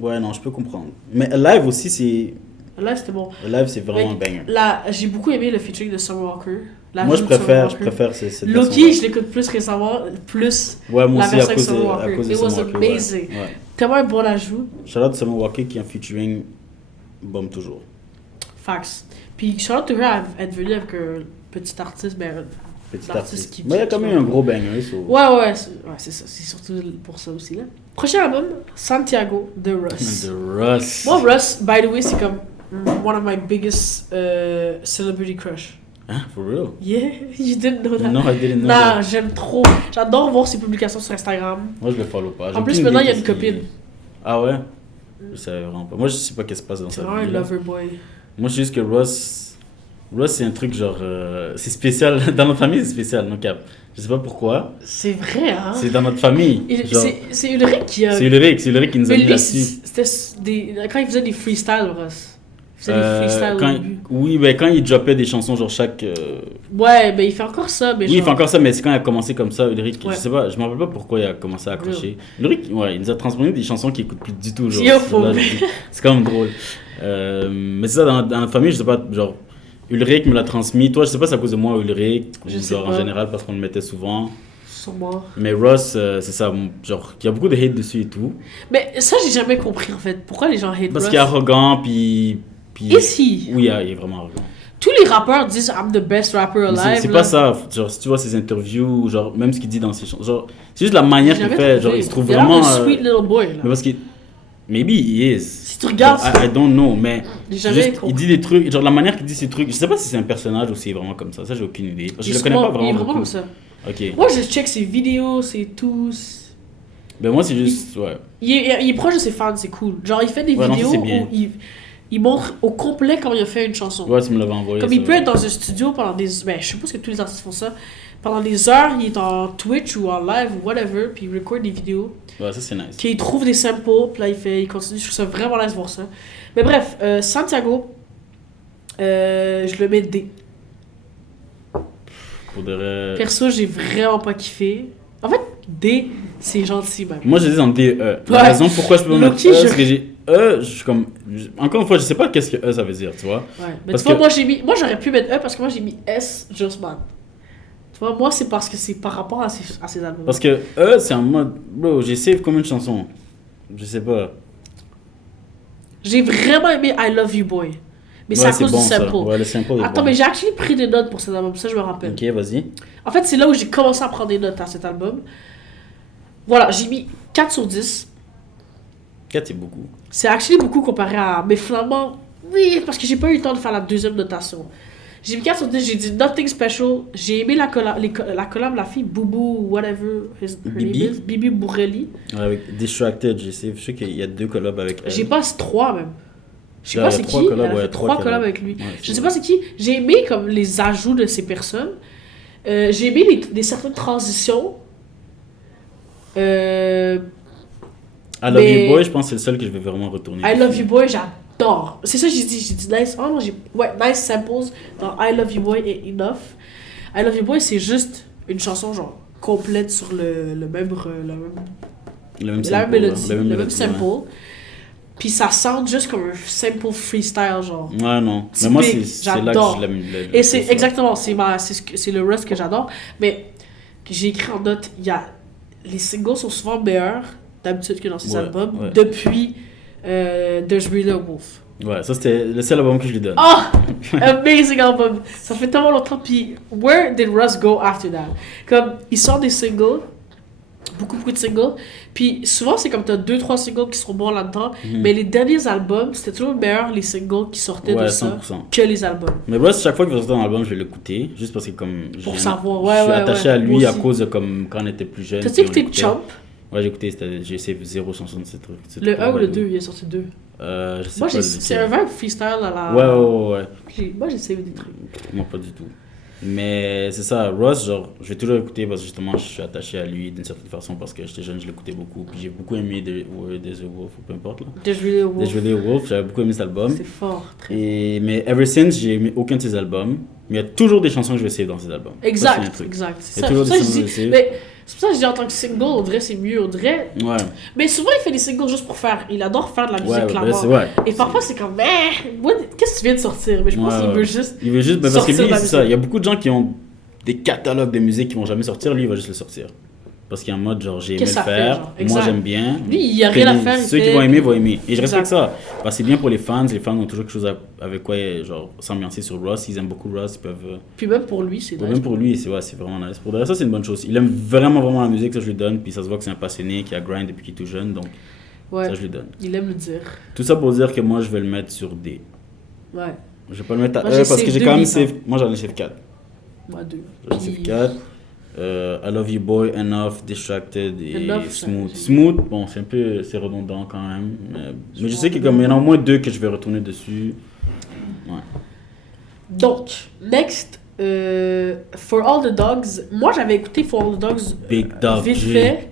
Ouais, non, je peux comprendre. Mais live aussi, c'est... Live, c'était bon. Live, c'est vraiment un banger. Là, j'ai beaucoup aimé le featuring de Summer Walker. Moi, je préfère cette Loki, je l'écoute plus récemment, plus ouais, moi la aussi, version de Summer Walker. It was amazing. Ouais. Tellement un bon ajout. Shout out to Summer Walker qui est un featuring bombe toujours. Facts. Puis shout out to her, elle est devenue avec un petit artiste, artiste. Mais il y a quand même un gros banger. Ouais, c'est ça. C'est surtout pour ça aussi, là. Prochain album, Santiago de Russ. Moi, Russ, by the way, c'est comme one of my biggest celebrity crush. Hein, for real? Yeah, you didn't know that? No, I didn't know that. J'aime trop. J'adore voir ses publications sur Instagram. Moi, je le follow pas. En plus, maintenant, il y a une copine. Ah ouais? Je savais vraiment pas. Moi, je sais pas qu'est-ce qui se passe dans sa vie. C'est vraiment un lover boy. Moi, je sais juste que Russ, c'est un truc genre... c'est spécial. Dans notre famille, c'est spécial, non cap. Je sais pas pourquoi. C'est vrai, hein? C'est dans notre famille. C'est Ulrich qui a... C'est Ulrich qui nous a mis là-dessus. Quand il faisait des freestyles, Russ. Il faisait des freestyles au début. Oui, ben quand il droppait des chansons, genre chaque. Ouais, ben il fait encore ça. Mais oui, genre... il fait encore ça, mais c'est quand il a commencé comme ça, Ulrich. Ouais. Je sais pas, je me rappelle pas pourquoi il a commencé à accrocher. Ulrich, ouais, il nous a transformé des chansons qu'il écoute plus du tout. Genre, c'est quand même drôle. Mais c'est ça, dans notre famille, je sais pas, genre, Ulrich me l'a transmis. Toi, je sais pas, c'est à cause de moi, Ulrich, genre en général, parce qu'on le mettait souvent. Sûrement. Mais Ross, c'est ça, genre, il y a beaucoup de hate dessus et tout. Mais ça, j'ai jamais compris en fait. Pourquoi les gens hate Ross? Parce qu'il est arrogant, puis. Ici. Oui, il est vraiment arrogant. Tous les rappeurs disent I'm the best rapper alive. C'est pas ça, genre si tu vois ses interviews, genre même ce qu'il dit dans ses chansons, genre c'est juste la manière qu'il fait, genre il se trouve vraiment. Il a un sweet little boy là. Mais parce que maybe he is. Si tu regardes. I don't know, mais juste, il dit des trucs, genre la manière qu'il dit ses trucs, je sais pas si c'est un personnage ou si c'est vraiment comme ça j'ai aucune idée. Parce que je le connais pas vraiment. Il est vraiment comme ça. Ok. Moi je check ses vidéos, ses tous. Ben moi c'est juste, ouais. Il est proche de ses fans, c'est cool. Genre il fait des vidéos où il montre au complet comment il a fait une chanson. Ouais, tu me l'avais envoyé. Comme il peut être dans un studio pendant des... Ben, je suppose que tous les artistes font ça. Pendant des heures, il est en Twitch ou en live ou whatever, puis il record des vidéos. Ouais, ça c'est nice. Puis il trouve des samples, puis là il continue. Je trouve ça vraiment nice de voir ça. Mais bref, Santiago, je le mets D. Perso, j'ai vraiment pas kiffé. En fait, D, c'est gentil même. Moi je dis en D, E. La raison pourquoi je peux mettre E, c'est que j'ai... je suis comme... Encore une fois, je sais pas qu'est-ce que E ça veut dire, tu vois. Ouais, mais parce tu vois, moi j'aurais pu mettre E parce que moi j'ai mis S Jossman. Tu vois, moi c'est parce que c'est par rapport à ses albums. Parce que E, c'est en mode... Bro, j'ai save combien de chansons? Je sais pas. J'ai vraiment aimé I Love You Boy. Mais c'est à cause du sample. Ouais, le sample Attends, mais j'ai actually pris des notes pour cet album, ça je me rappelle. Ok, vas-y. En fait, c'est là où j'ai commencé à prendre des notes à cet album. Voilà, j'ai mis 4 sur 10. 4, c'est beaucoup. C'est actually beaucoup comparé à... Mais finalement, oui, parce que j'ai pas eu le temps de faire la deuxième notation. J'ai mis 4 sur 10, j'ai dit Nothing Special. J'ai aimé la collab, la fille Boubou, whatever, Bibi Bourrelli. Ouais, avec Distracted, je sais qu'il y a 2 collabs avec elle. J'ai pas 3 même. Je sais pas c'est qui, elle a fait 3 collabs avec lui. Ouais, je sais pas c'est qui. J'ai aimé comme les ajouts de ces personnes. J'ai aimé certaines transitions. I Love You Boy, je pense que c'est le seul que je vais vraiment retourner. I Love You Boy, j'adore. C'est ça que j'ai dit nice. Oh non, nice samples dans I Love You Boy et Enough. I Love You Boy, c'est juste une chanson genre complète sur le même mélodie, le même sample. Ouais. Puis ça sonne juste comme un simple freestyle genre. Ouais non. Typique. Mais moi c'est là que je l'aime. Et c'est exactement, c'est le rest que j'adore. Mais j'ai écrit en note, les singles sont souvent meilleurs d'habitude que dans ces albums depuis There's Really a Wolf. Ouais, ça c'était le seul album que je lui donne. Oh! Amazing album! Ça fait tellement longtemps. Puis, where did Russ go after that? Comme, il sort des singles, beaucoup de singles. Puis, souvent, c'est comme t'as 2-3 singles qui seront bons là-dedans. Mais les derniers albums, c'était toujours meilleur les singles qui sortaient de ça 100%. que les albums. Mais Russ, chaque fois qu'il va sortir un album, je vais l'écouter. Juste parce que, comme. Pour savoir, je suis attaché à lui à cause de comme quand on était plus jeune. T'as-tu écouté Chump? Ouais, j'ai écouté, j'ai essayé 0 chansons de ces trucs. Le 1 ou le 2, il est sorti 2. Je sais moi, pas. C'est un vibe freestyle à la. Ouais. Moi, j'ai essayé des trucs. Moi, pas du tout. Mais c'est ça, Ross, genre, je vais toujours écouter parce que justement, je suis attaché à lui d'une certaine façon parce que j'étais jeune, je l'écoutais beaucoup. Puis j'ai beaucoup aimé There's a Wolf ou peu importe là. There's Really a Wolf, j'avais beaucoup aimé cet album. C'est fort, très mais Ever Since, j'ai aimé aucun de ses albums. Mais il y a toujours des chansons que je vais essayer dans ses albums. Exact. Il y a toujours des chansons que je vais essayer. C'est pour ça que je dis en tant que single, on dirait c'est mieux, on dirait. Ouais. Mais souvent il fait des singles juste pour faire. Il adore faire de la musique clairement. Et parfois c'est comme, qu'est-ce que tu viens de sortir? Mais je pense qu'il veut juste. Il veut juste, mais parce que lui, c'est ça. Il y a beaucoup de gens qui ont des catalogues de musique qui vont jamais sortir. Lui, il va juste le sortir. Parce qu'il y a un mode genre j'ai aimé le faire, moi j'aime bien. Lui, il n'y a rien à faire. Ceux qui vont aimer. Et je respecte ça. Parce que c'est bien pour les fans ont toujours quelque chose avec quoi genre s'ambiancer sur Ross. Ils aiment beaucoup Ross, ils peuvent. Puis même pour lui, c'est nice. Même pour lui, c'est vraiment nice. Pour derrière ça, c'est une bonne chose. Il aime vraiment la musique, ça je lui donne. Puis ça se voit que c'est un passionné, qui a grind depuis qu'il est tout jeune. Donc ça je lui donne. Il aime le dire. Tout ça pour dire que moi je vais le mettre sur D. Ouais. Je vais pas le mettre à E parce que j'ai quand même save. Moi j'en ai save 4. Moi 2. J'en ai save 4. I Love You Boy, Enough, Distracted et Smooth. Smooth, bon, c'est redondant quand même. Mais je sais qu'il y en a au moins 2 que je vais retourner dessus. Ouais. Donc, next, For All the Dogs. Moi, j'avais écouté For All the Dogs Big Dog vite fait.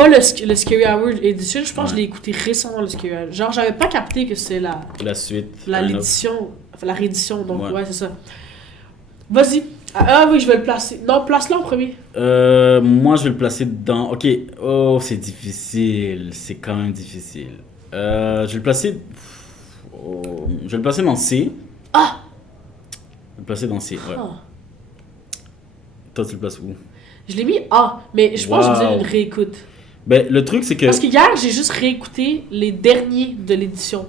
Pas le Scary Hour Edition, je pense que je Ouais. l'ai écouté récemment, le Scary Hour. Genre, j'avais pas capté que c'est La suite. l'édition, enfin, la réédition, donc Ouais. ouais, c'est ça. Vas-y. Ah oui, je vais le placer. Non, place-le en premier. Moi, je vais le placer dans. Ok, oh, c'est difficile. C'est quand même difficile. Je vais le placer. Je vais le placer dans C. Ah! Je vais le placer dans C, ouais. Ah. Toi, tu le places où? Je l'ai mis A, mais je pense que j'ai besoin Wow. d'une réécoute. Ben, le truc, c'est que. Parce que hier, j'ai juste réécouté les derniers de l'édition.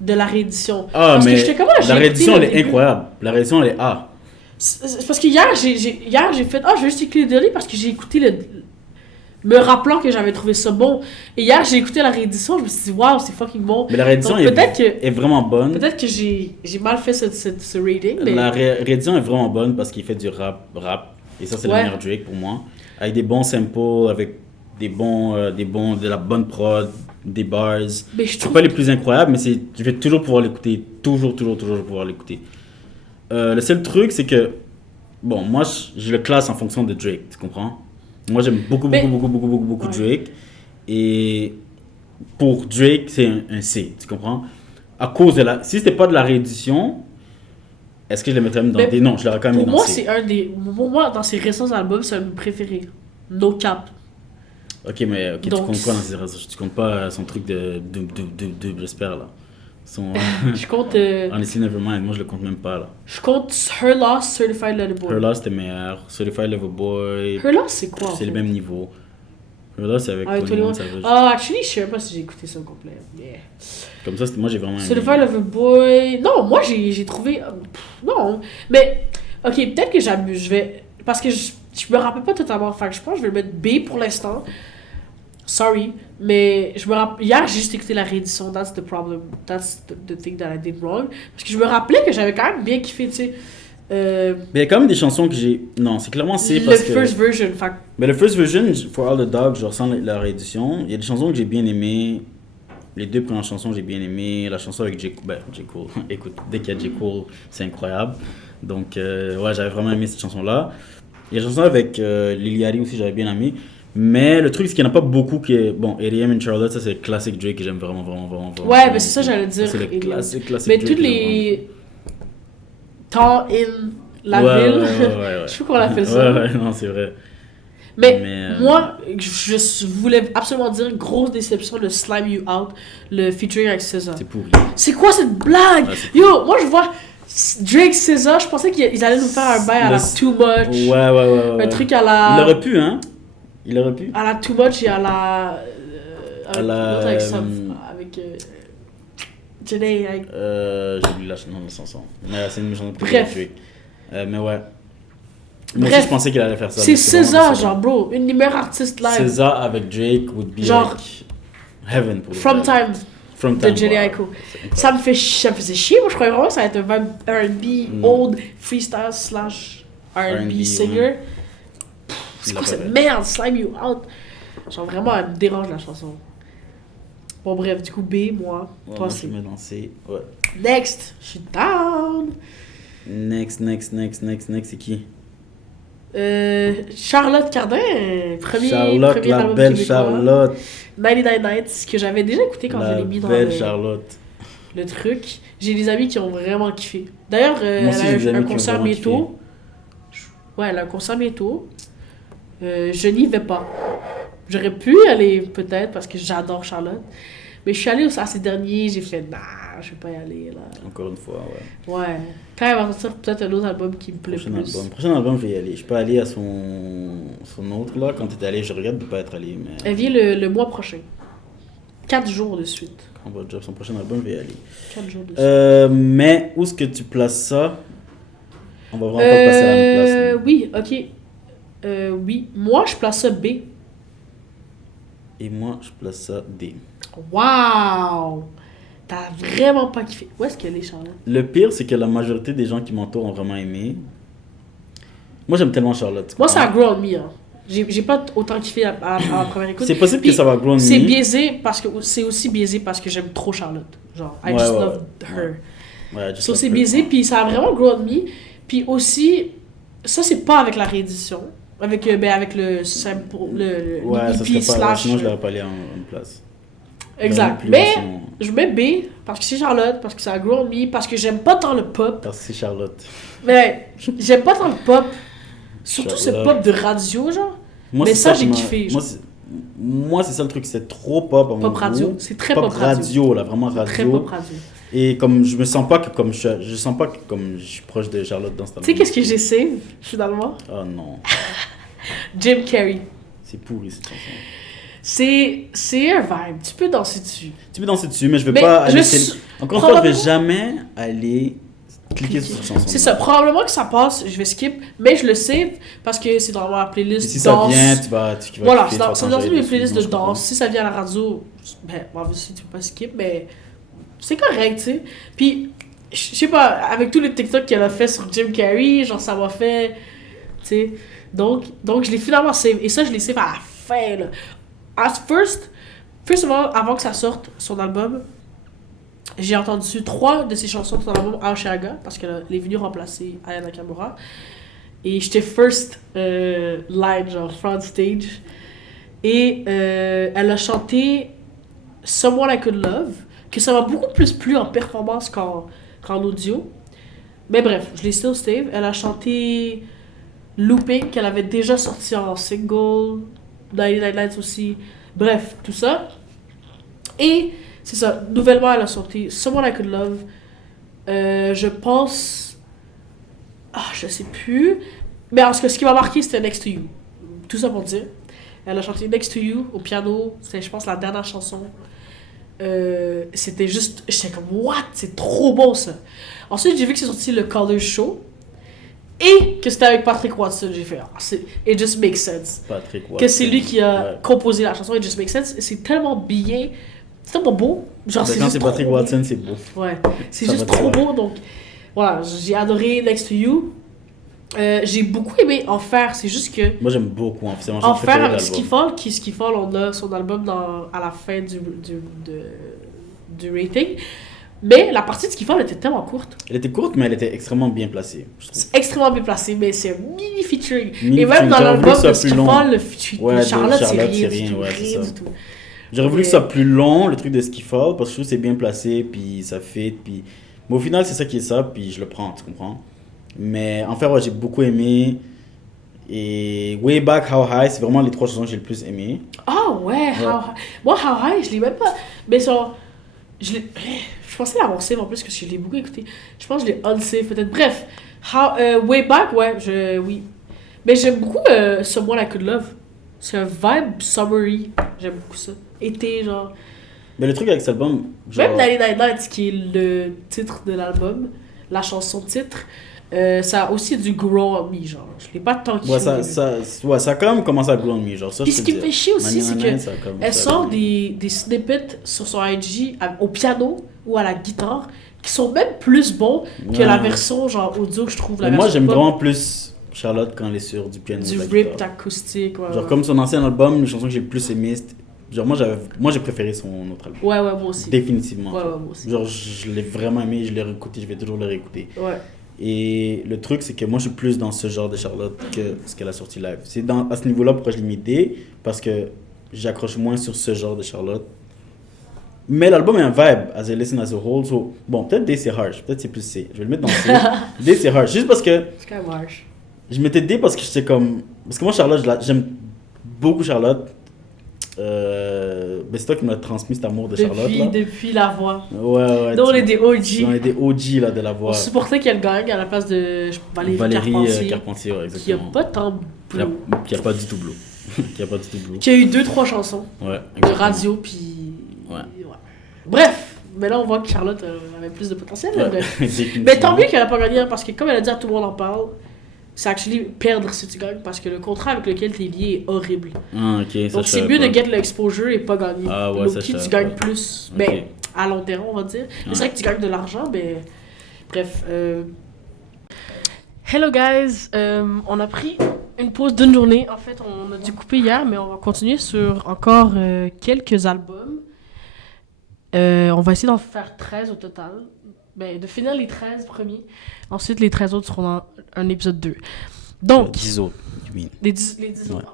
De la réédition. Ah, Parce que mais j'étais comme, j'ai la écouté réédition, le elle est début. incroyable. La réédition, elle est A. C'est parce que hier, j'ai fait, je vais juste écouter le dernier parce que j'ai écouté me rappelant que j'avais trouvé ça bon. Et hier, j'ai écouté la réédition, je me suis dit, waouh, c'est fucking bon. Mais la réédition Donc, peut-être est vraiment bonne. Peut-être que j'ai mal fait ce rating, mais... La réédition est vraiment bonne parce qu'il fait du rap. Et ça, c'est le Ouais. meilleur Drake pour moi. Avec des bons samples, avec de la bonne prod, des bars. Mais je C'est trouve pas les plus incroyables, mais je vais toujours pouvoir l'écouter. Toujours pouvoir l'écouter. Le seul truc, c'est que, bon, moi, je le classe en fonction de Drake, tu comprends? Moi, j'aime beaucoup Ouais. Drake. Et pour Drake, c'est un C, tu comprends? À cause de la... Si c'était pas de la réédition, est-ce que je le mettrais même dans Mais D? Non, je l'aurais quand même mis Pour dans moi, C. c'est un des... Pour moi, dans ses récents albums, c'est un de mes préférés. No Cap. Ok, mais tu Donc, comptes quoi dans ses réseaux? Tu comptes pas son truc de j'espère, là. Son... Je compte... Honestly, Nevermind, moi je le compte même pas, là. Je compte Her Loss, Certified Lover Boy. Her Loss, c'était meilleur. Certified Lover Boy, Her Loss, c'est quoi, en c'est fait? le même niveau. Her Loss, c'est avec Ah, 21 Savage. Ah, actually, je sais même pas si j'ai écouté ça au complet. Yeah. Comme ça, moi j'ai vraiment aimé. Certified Lover Boy... Non, moi, j'ai trouvé... non, mais... Ok, peut-être que j'abuse. Je vais... Parce que je me rappelle pas totalement. Fait que je pense que je vais le mettre B pour l'instant. Sorry. Mais je me rappelle... Hier, j'ai juste écouté la réédition. That's the problem. That's the thing that I did wrong. Parce que je me rappelais que j'avais quand même bien kiffé, tu sais. Mais il y a quand même des chansons que j'ai. Non, c'est clairement C Le parce que. first version. Fait que Mais le first version, For All the Dogs, je ressens la réédition. Il y a des chansons que j'ai bien aimées. Les deux premières chansons, j'ai bien aimé. La chanson avec J. Cole. Écoute, dès qu'il y a J. Cole, c'est incroyable. Donc, ouais, j'avais vraiment aimé cette chanson-là. Il y a la chanson avec Lil Yachty aussi, j'avais bien aimé. Mais le truc, c'est qu'il n'y en a pas beaucoup qui est. Bon, R.E.M. and Charlotte, ça c'est le classique Drake que j'aime vraiment. ouais, mais c'est ça, j'allais dire. C'est le R.E.M. classique Mais Drake toutes que j'aime les temps in la Ouais, ville, ouais. je sais pas qu'on appelle ça. Ouais, non, c'est vrai. Mais moi, je voulais absolument dire grosse déception de Slime You Out, le featuring avec SZA. C'est pourri. C'est quoi cette blague? Ouais, c'est Yo, moi je vois Drake SZA, je pensais qu'ils allaient nous faire un bail à la Too Much, Ouais. un truc à la Il aurait pu, hein. Il aurait pu. à la Too Much et à la À la, l'autre avec ça, avec Janae, avec... j'ai oublié la chanson. Mais c'est une chanson de Bref. Drake. Mais ouais. Moi Bref. aussi, je pensais qu'il allait faire ça. C'est mais vraiment SZA, décevant. genre bro, une des meilleures artistes live. SZA avec Drake would be Genre, like heaven pour le From gars. Time From de Time. Jenny wow. Aiko. C'est incroyable. Ça me faisait chier, moi je croyais vraiment que ça allait être un vibe R&B, Non. old freestyle slash R&B R&B, singer. ouais. C'est Il quoi l'a cette pas fait. merde, Slime You Out? Genre vraiment, elle me dérange la chanson. Bon bref, du coup B, moi, Ouais, toi moi, c'est. je vais me lancer. Ouais. Next, je suis down. Next, c'est qui? Charlotte Cardin, premier Charlotte, la album belle québécois. Charlotte. 99 Nights, que j'avais déjà écouté quand je La l'ai mis dans belle Charlotte. le truc. J'ai des amis qui ont vraiment kiffé. D'ailleurs, Moi aussi, j'ai des elle a amis un qui ont concert vraiment bientôt. Ouais, elle a un concert bientôt. Je n'y vais pas. J'aurais pu y aller peut-être parce que j'adore Charlotte. Mais je suis allée à ces derniers, j'ai fait nah, je vais pas y aller là. Encore une fois, ouais. Ouais. Quand elle va sortir peut-être un autre album qui me plaît Prochain plus. album. Prochain album, je vais y aller. Je peux aller à son autre là. Quand t'es allé, je regrette de pas être allé, mais. Elle vient le mois prochain. 4 jours de suite. On va job son prochain album, je vais y aller. 4 jours de suite. Mais où est-ce que tu places ça? On va vraiment pas passer à la même place. là. Oui, ok. Oui. Moi, je place ça B. Et moi, je place ça D. Wow! T'as vraiment pas kiffé. Où est-ce qu'elle est, Charlotte? Le pire, c'est que la majorité des gens qui m'entourent ont vraiment aimé. Moi, j'aime tellement Charlotte. Moi, ça a grow on me. Hein. J'ai pas autant kiffé à la première écoute. C'est possible que Puis, ça va grow on C'est me. biaisé parce que c'est aussi biaisé parce que j'aime trop Charlotte. Genre, I Ouais, just ouais, love ouais. her. Ouais, just So, love c'est her. biaisé, puis ça a vraiment grow on me. Puis aussi, ça, c'est pas avec la réédition. Avec, avec le sample, Ouais, ça EP serait pas. slash. Sinon, je l'aurais pas allé en place. Exact. Plus, Mais sinon, je mets B parce que c'est Charlotte, parce que ça a grown on me, parce que j'aime pas tant le pop. parce que c'est Charlotte. Mais j'aime pas tant le pop. Surtout ce Charlotte. pop de radio, genre. Moi, Mais c'est ça, qui j'ai m'a- kiffé. Moi, c'est ça le truc, c'est trop pop à mon Pop goût. radio. C'est très Pop radio, là, vraiment radio. Très pop radio. Et comme je me sens pas que comme je sens pas que comme je suis proche de Charlotte dans cette Tu sais qu'est-ce que j'ai save, finalement? Oh non, Jim Carrey. c'est pourri cette chanson. C'est un vibe. Tu peux danser dessus. Tu peux danser dessus, mais je vais Mais pas aller. je- Encore une fois, je vais probablement- jamais aller cliquer sur cette chanson. C'est ça. Probablement que ça passe, je vais skip, mais je le save parce que c'est dans ma playlist Et si danse. ça vient, tu vas Voilà, kiffer, c'est tu vas dans t'enjailler mes dessus. playlists Non, de je comprends. danse. Si ça vient à la radio, ben, si tu peux pas skip, mais c'est correct, tu sais. Puis, je sais pas, avec tous les TikTok qu'elle a fait sur Jim Carrey, genre ça m'a fait, tu sais. Donc je l'ai finalement save. Et ça, je l'ai save à la fin, là. First of all, avant que ça sorte, son album, j'ai entendu 3 de ses chansons de son album Aoshaga, parce qu'elle est venue remplacer Aya Nakamura. Et j'étais first line, genre front stage. Et elle a chanté Someone I Could Love, que ça m'a beaucoup plus plu en performance qu'en audio. Mais bref, je l'ai still save. Elle a chanté Looping, qu'elle avait déjà sorti en single, 99 Nights aussi. Bref, tout ça. Et c'est ça, nouvellement elle a sorti Someone I Could Love. Je pense... Ah, je sais plus. Mais en ce que ce qui m'a marqué, c'était Next to You. Tout ça pour dire. Elle a chanté Next to You au piano. C'était, je pense, la dernière chanson. C'était juste... J'étais comme, what? C'est trop bon, ça. Ensuite, j'ai vu que c'est sorti le Color Show. Et que c'était avec Patrick Watson. J'ai fait, it just makes sense. Patrick Watson. Que c'est lui qui a Ouais. composé la chanson, It Just Makes Sense. C'est tellement bien. C'est tellement beau. Genre, Ben, c'est quand juste c'est trop Patrick beau. Watson, c'est beau. Ouais, c'est Ça juste va de trop soi. beau. Donc, voilà, j'ai adoré Next to You. J'ai beaucoup aimé Enfer. C'est juste que Moi, j'aime beaucoup. C'est mon chanson Enfer préférée de avec l'album. Skifall, on a son album à la fin du rating. Mais la partie de Skifall était tellement courte. Elle était courte, mais elle était extrêmement bien placée, je trouve. C'est extrêmement bien placé, mais c'est un mini featuring. Mini Et même featuring, dans j'aurais voulu l'album que ça de soit plus long. Skifall, le featuring Ouais, de de Charlotte, c'est Charlotte, rien c'est du rien, tout. ouais, c'est Rien ça. du tout. J'aurais voulu que ça soit plus long, le truc de Skifall, parce que je trouve que c'est bien placé, puis ça fit, puis... Mais au final, c'est ça qui est ça, puis je le prends, tu comprends? Mais en fait, ouais, j'ai beaucoup aimé. Et Way Back, How High, c'est vraiment les 3 chansons que j'ai le plus aimé. Ah ouais, moi How High, je l'ai même pas. Mais ça, je pensais l'avoir save en plus parce que je l'ai beaucoup écouté. Je pense que je l'ai unsave peut-être. Bref, Way Back, ouais, oui. Mais j'aime beaucoup Someone I Could Love. C'est un vibe summery. J'aime beaucoup ça. Été, genre. Mais le truc avec cet album, genre... Même 99 Nights, qui est le titre de l'album, la chanson titre, ça a aussi du grow on me, genre. Je l'ai pas tant kiffé. Ouais, ça a quand même commencé à grow on me, genre ça. Puis je ce peux qui me dire. fait chier aussi, c'est Nanana, que ça a comme- elle ça a sort comme- des snippets sur son IG au piano ou à la guitare qui sont même plus bons que la Ouais. version genre audio que je trouve. La Mais moi, version j'aime pop, vraiment plus Charlotte quand elle est sur du piano. du de la ripped guitare. acoustique. Ouais, Genre ouais. comme son ancien album, les chansons que j'ai le plus aimé, genre moi j'ai préféré son autre album. Ouais, moi aussi. Définitivement. Ouais, moi aussi. Genre je l'ai vraiment aimé, je l'ai réécouté, je vais toujours le réécouter. Ouais. Et le truc c'est que moi je suis plus dans ce genre de Charlotte que ce qu'elle a sorti live. C'est à ce niveau-là pourquoi je l'ai mis D, parce que j'accroche moins sur ce genre de Charlotte. Mais l'album est un vibe, as I listen as a whole. So, bon, peut-être D c'est harsh, peut-être c'est plus C. Je vais le mettre dans C. D c'est harsh, juste parce que C'est quand même harsh. je m'étais dit parce que j'étais comme... Parce que moi, Charlotte, j'aime beaucoup Charlotte. Ben c'est toi qui m'as transmis cet amour de Charlotte, là. Depuis la voix. Ouais. Nous, on est tu- des OG. On est des OG, là, de la On voix. supportait qu'elle gagne à la place de Valérie Valérie Carpentier, Carpentier, ouais, qui a exactement. pas tant Qui a, bleu. qui a pas du tout bleu. Qui a pas du tout bleu. Qui a eu 2-3 chansons Ouais, de exactement. radio, puis... Ouais. Bref, mais là, on voit que Charlotte avait plus de potentiel. mais Ouais, bref. définitivement. Mais tant mieux qu'elle a pas gagné, hein, parce que comme elle a dit à tout le monde en parle, c'est actually perdre si tu gagnes, parce que le contrat avec lequel tu es lié est horrible. Ah, ok, ça, Donc je c'est savais mieux pas. de get l'exposure et pas gagner. Ah ouais, ça, je Low-key, tu savais gagnes pas. plus. Ok. Ben, à long terme, on va dire. Mais c'est vrai que tu gagnes de l'argent, mais... Bref. Hello guys, on a pris une pause d'une journée. En fait, on a dû couper hier, mais on va continuer sur encore quelques albums. On va essayer d'en faire 13 au total. Ben, de finir les 13 premiers. Ensuite, les 13 autres seront dans un épisode 2. Donc, 10 autres. you mean. les 10 Ouais. autres.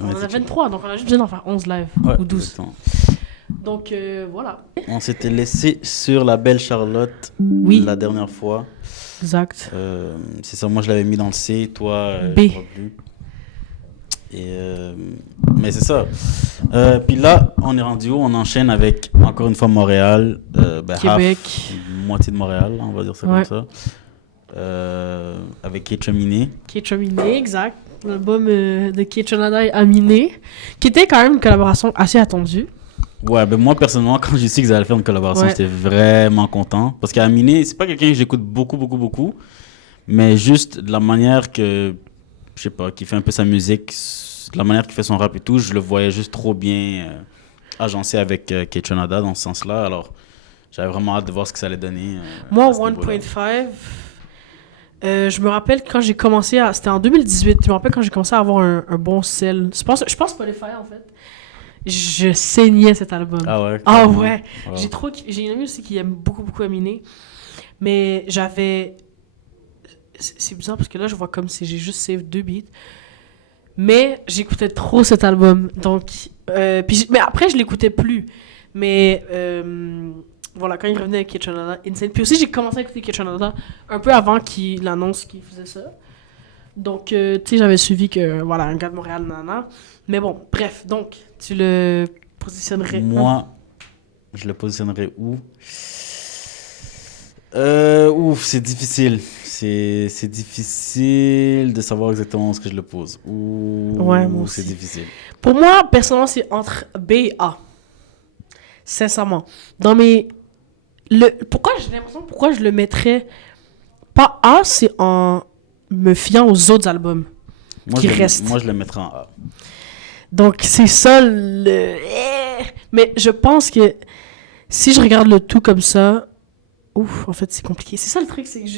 On Ouais, en a c'est 23, donc on a juste besoin d'en faire 11 live Ouais, ou 12. exactement. Donc voilà. On s'était laissé sur la belle Charlotte Oui. la dernière fois. Exact. C'est ça, moi je l'avais mis dans le C, toi, B. je crois plus. Et, mais c'est ça. Puis là, on est rendu où? On enchaîne avec, encore une fois, Montréal. Québec. Moitié de Montréal, on va dire ça Ouais. comme ça. Avec Kate Cheminé. Kate Aminé, exact. L'album de Kate Shonada et Aminé, qui était quand même une collaboration assez attendue. Ouais, ben moi personnellement, quand j'ai su qu'ils allaient faire une collaboration, Ouais. j'étais vraiment content. Parce qu'Aminé, c'est pas quelqu'un que j'écoute beaucoup. Mais juste de la manière que, je sais pas, qu'il fait un peu sa musique, de la manière qu'il fait son rap et tout, je le voyais juste trop bien agencé avec Kate Shonada dans ce sens-là. Alors, j'avais vraiment hâte de voir ce que ça allait donner. Moi, à ce niveau-là. 1.5, je me rappelle quand j'ai commencé à... C'était en 2018. Je me rappelle quand j'ai commencé à avoir un bon sel. Je pense Spotify, en fait. Je saignais cet album. Ah ouais? Ah carrément. ouais. Wow. J'ai une amie aussi qui aime beaucoup Aminé. Mais j'avais... C'est bizarre parce que là, je vois comme si j'ai juste save 2 beats. Mais j'écoutais trop cet album. Donc, mais après, je l'écoutais plus. Mais voilà, quand il revenait avec Kitchenada, Insane. Puis aussi, j'ai commencé à écouter Kitchenada un peu avant qu'il annonce qu'il faisait ça. Donc, tu sais, j'avais suivi que, voilà, un gars de Montréal, nana. Mais bon, bref, donc, tu le positionnerais. Moi, je le positionnerais où? Ouf, c'est difficile. C'est difficile de savoir exactement ce que je le pose. Ouais, moi aussi. C'est difficile. Pour moi, personnellement, c'est entre B et A. Sincèrement. Dans mes... Pourquoi je le mettrais pas A, c'est en me fiant aux autres albums qui restent. Moi, je le mettrais en A. Donc, c'est ça le... Mais je pense que si je regarde le tout comme ça... Ouf, en fait, c'est compliqué. C'est ça le truc, c'est que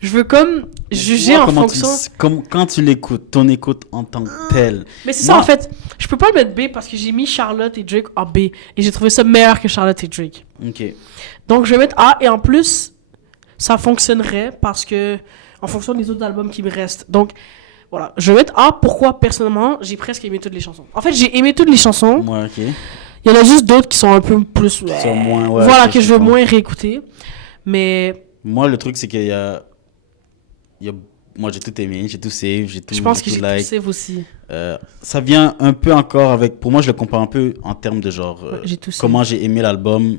je veux comme juger Toi, en comment fonction... quand tu l'écoutes, ton écoute en tant que tel. Mais c'est ça, en fait. Je peux pas le mettre B parce que j'ai mis Charlotte et Drake en B. Et j'ai trouvé ça meilleur que Charlotte et Drake. Ok. Donc, je vais mettre A. Et en plus, ça fonctionnerait parce que... En fonction des autres albums qui me restent. Donc, voilà. Je vais mettre A. Pourquoi, personnellement, j'ai presque aimé toutes les chansons. En fait, j'ai aimé toutes les chansons. Ouais, ok. Il y en a juste d'autres qui sont un peu plus... Qui sont moins, ouais, voilà, ok, que je veux comprends. moins réécouter. Mais Moi, le truc, c'est qu'il y a... Moi, j'ai tout aimé, j'ai tout save, j'ai tout je pense que j'ai tout tout like. save aussi. Ça vient un peu encore avec... Pour moi, je le compare un peu en termes de genre... Ouais, j'ai tout save. comment j'ai aimé l'album.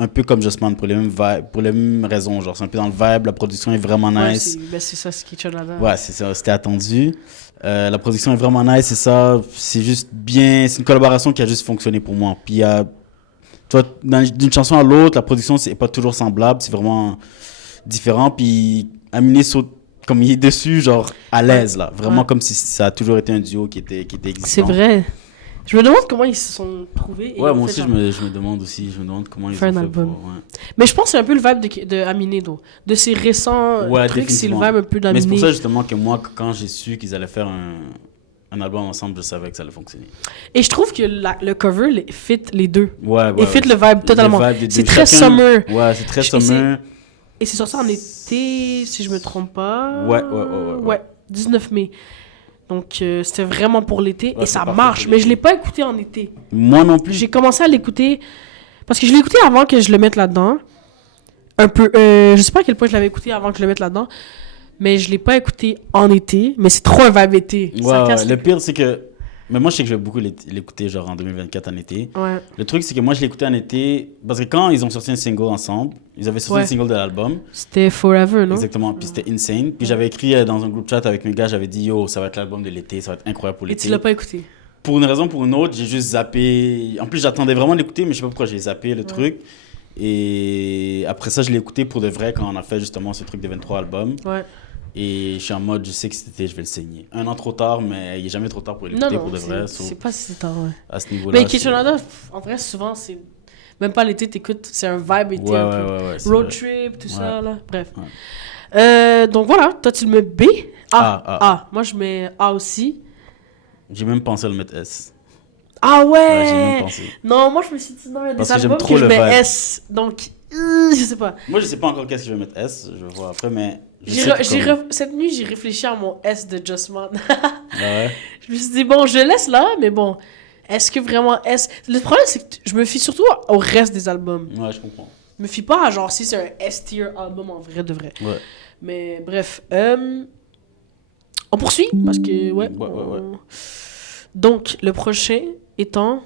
Un peu comme Just Man, pour les mêmes pour les mêmes raisons. Genre, c'est un peu dans le vibe, la production est vraiment Ouais, nice. c'est ça, ce qui est là. Ouais, c'est ça, c'était attendu. La production est vraiment nice, c'est ça. C'est juste bien... C'est une collaboration qui a juste fonctionné pour moi. Puis, tu vois, d'une chanson à l'autre, la production, c'est pas toujours semblable. C'est vraiment différent. Puis, Aminé saute comme il est dessus, genre, à l'aise, là. Vraiment Ouais. comme si ça a toujours été un duo qui était existant. C'est vrai. Je me demande comment ils se sont trouvés. et Ouais, ont moi fait aussi, un- je me demande aussi. Je me demande comment ils Faire ont un fait album. pour... ouais. Mais je pense que c'est un peu le vibe de Aminé, donc. De ses récents Ouais, trucs, c'est le définitivement. vibe un peu Mais c'est pour d'Aminé. ça, justement, que moi, quand j'ai su qu'ils allaient faire un album ensemble, je savais que ça allait fonctionner. Et je trouve que le cover fit les deux. Ouais, Et fit le vibe totalement. Le vibe des C'est deux. très summer. Ouais, c'est très Et c'est- summer. Et c'est sorti en été, si je me trompe pas. Ouais. Ouais, 19 mai. Donc c'était vraiment pour l'été Ouais, et c'est ça parfait marche. pour Mais l'été. je l'ai pas écouté en été. Moi non plus. J'ai commencé à l'écouter parce que je l'ai écouté avant que je le mette là-dedans. Un peu. Je sais pas à quel point je l'avais écouté avant que je le mette là-dedans. Mais je l'ai pas écouté en été. Mais c'est trop un vibe été. Ça Ouais, casse le pire, c'est que... Mais moi, je sais que je vais beaucoup l'écouter, genre, en 2024, en été. Ouais. Le truc, c'est que moi, je l'ai écouté en été... Parce que quand ils ont sorti un single ensemble, ils avaient sorti Ouais. un single de l'album. C'était Forever, non? Exactement. Puis c'était insane. Puis j'avais écrit dans un groupe chat avec mes gars, j'avais dit, yo, ça va être l'album de l'été, ça va être incroyable pour Et l'été. tu l'as pas écouté. Pour une raison ou pour une autre, j'ai juste zappé. En plus, j'attendais vraiment de l'écouter, mais je sais pas pourquoi j'ai zappé le truc. Et après ça, je l'ai écouté pour de vrai quand on a fait justement ce truc de 23 albums. Ouais. Et je suis en mode, je sais que cet été, je vais le saigner. Un an trop tard, mais il n'est jamais trop tard pour Non, l'écouter non, pour de vrai. c'est pas si tard, ouais. À ce niveau-là. Mais Kitchenada, en vrai, souvent, c'est... Même pas l'été, t'écoutes, c'est un vibe été un peu. Ouais, c'est Road vrai. trip, tout ça, Ouais. là. Bref. Ouais. Donc voilà, toi, tu le mets B. A. A. Moi, je mets A aussi. J'ai même pensé à le mettre S. Ah ouais! Ouais, j'ai même pensé. Non, moi, je me suis dit, non, il y a Parce des que j'aime albums trop que je le mets vibe. S. Donc, Je sais pas. Moi, je sais pas encore qu'est-ce que je vais mettre S. Je vais voir après, mais... Cette nuit, j'ai réfléchi à mon S de Just Man. Ah ouais? Je me suis dit, bon, je le laisse là, mais bon, est-ce que vraiment S... Le problème, c'est que je me fie surtout au reste des albums. Ouais, je comprends. Je me fie pas à genre si c'est un S-tier album en vrai de vrai. Ouais. Mais bref, on poursuit parce que, ouais. Donc, le prochain étant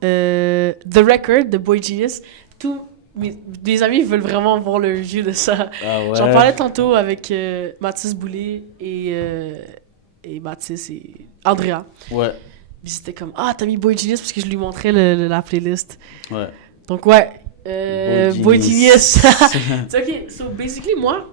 The Record de Boy Genius. Tous mes amis veulent vraiment voir le review de ça. Ah ouais? J'en parlais tantôt avec Mathis Boulay et Mathis et Andrea. Ouais. Puis c'était comme, ah, t'as mis Boy Genius parce que je lui montrais la playlist. Ouais. Donc, ouais. Boy Genius. C'est ok, so basically, moi,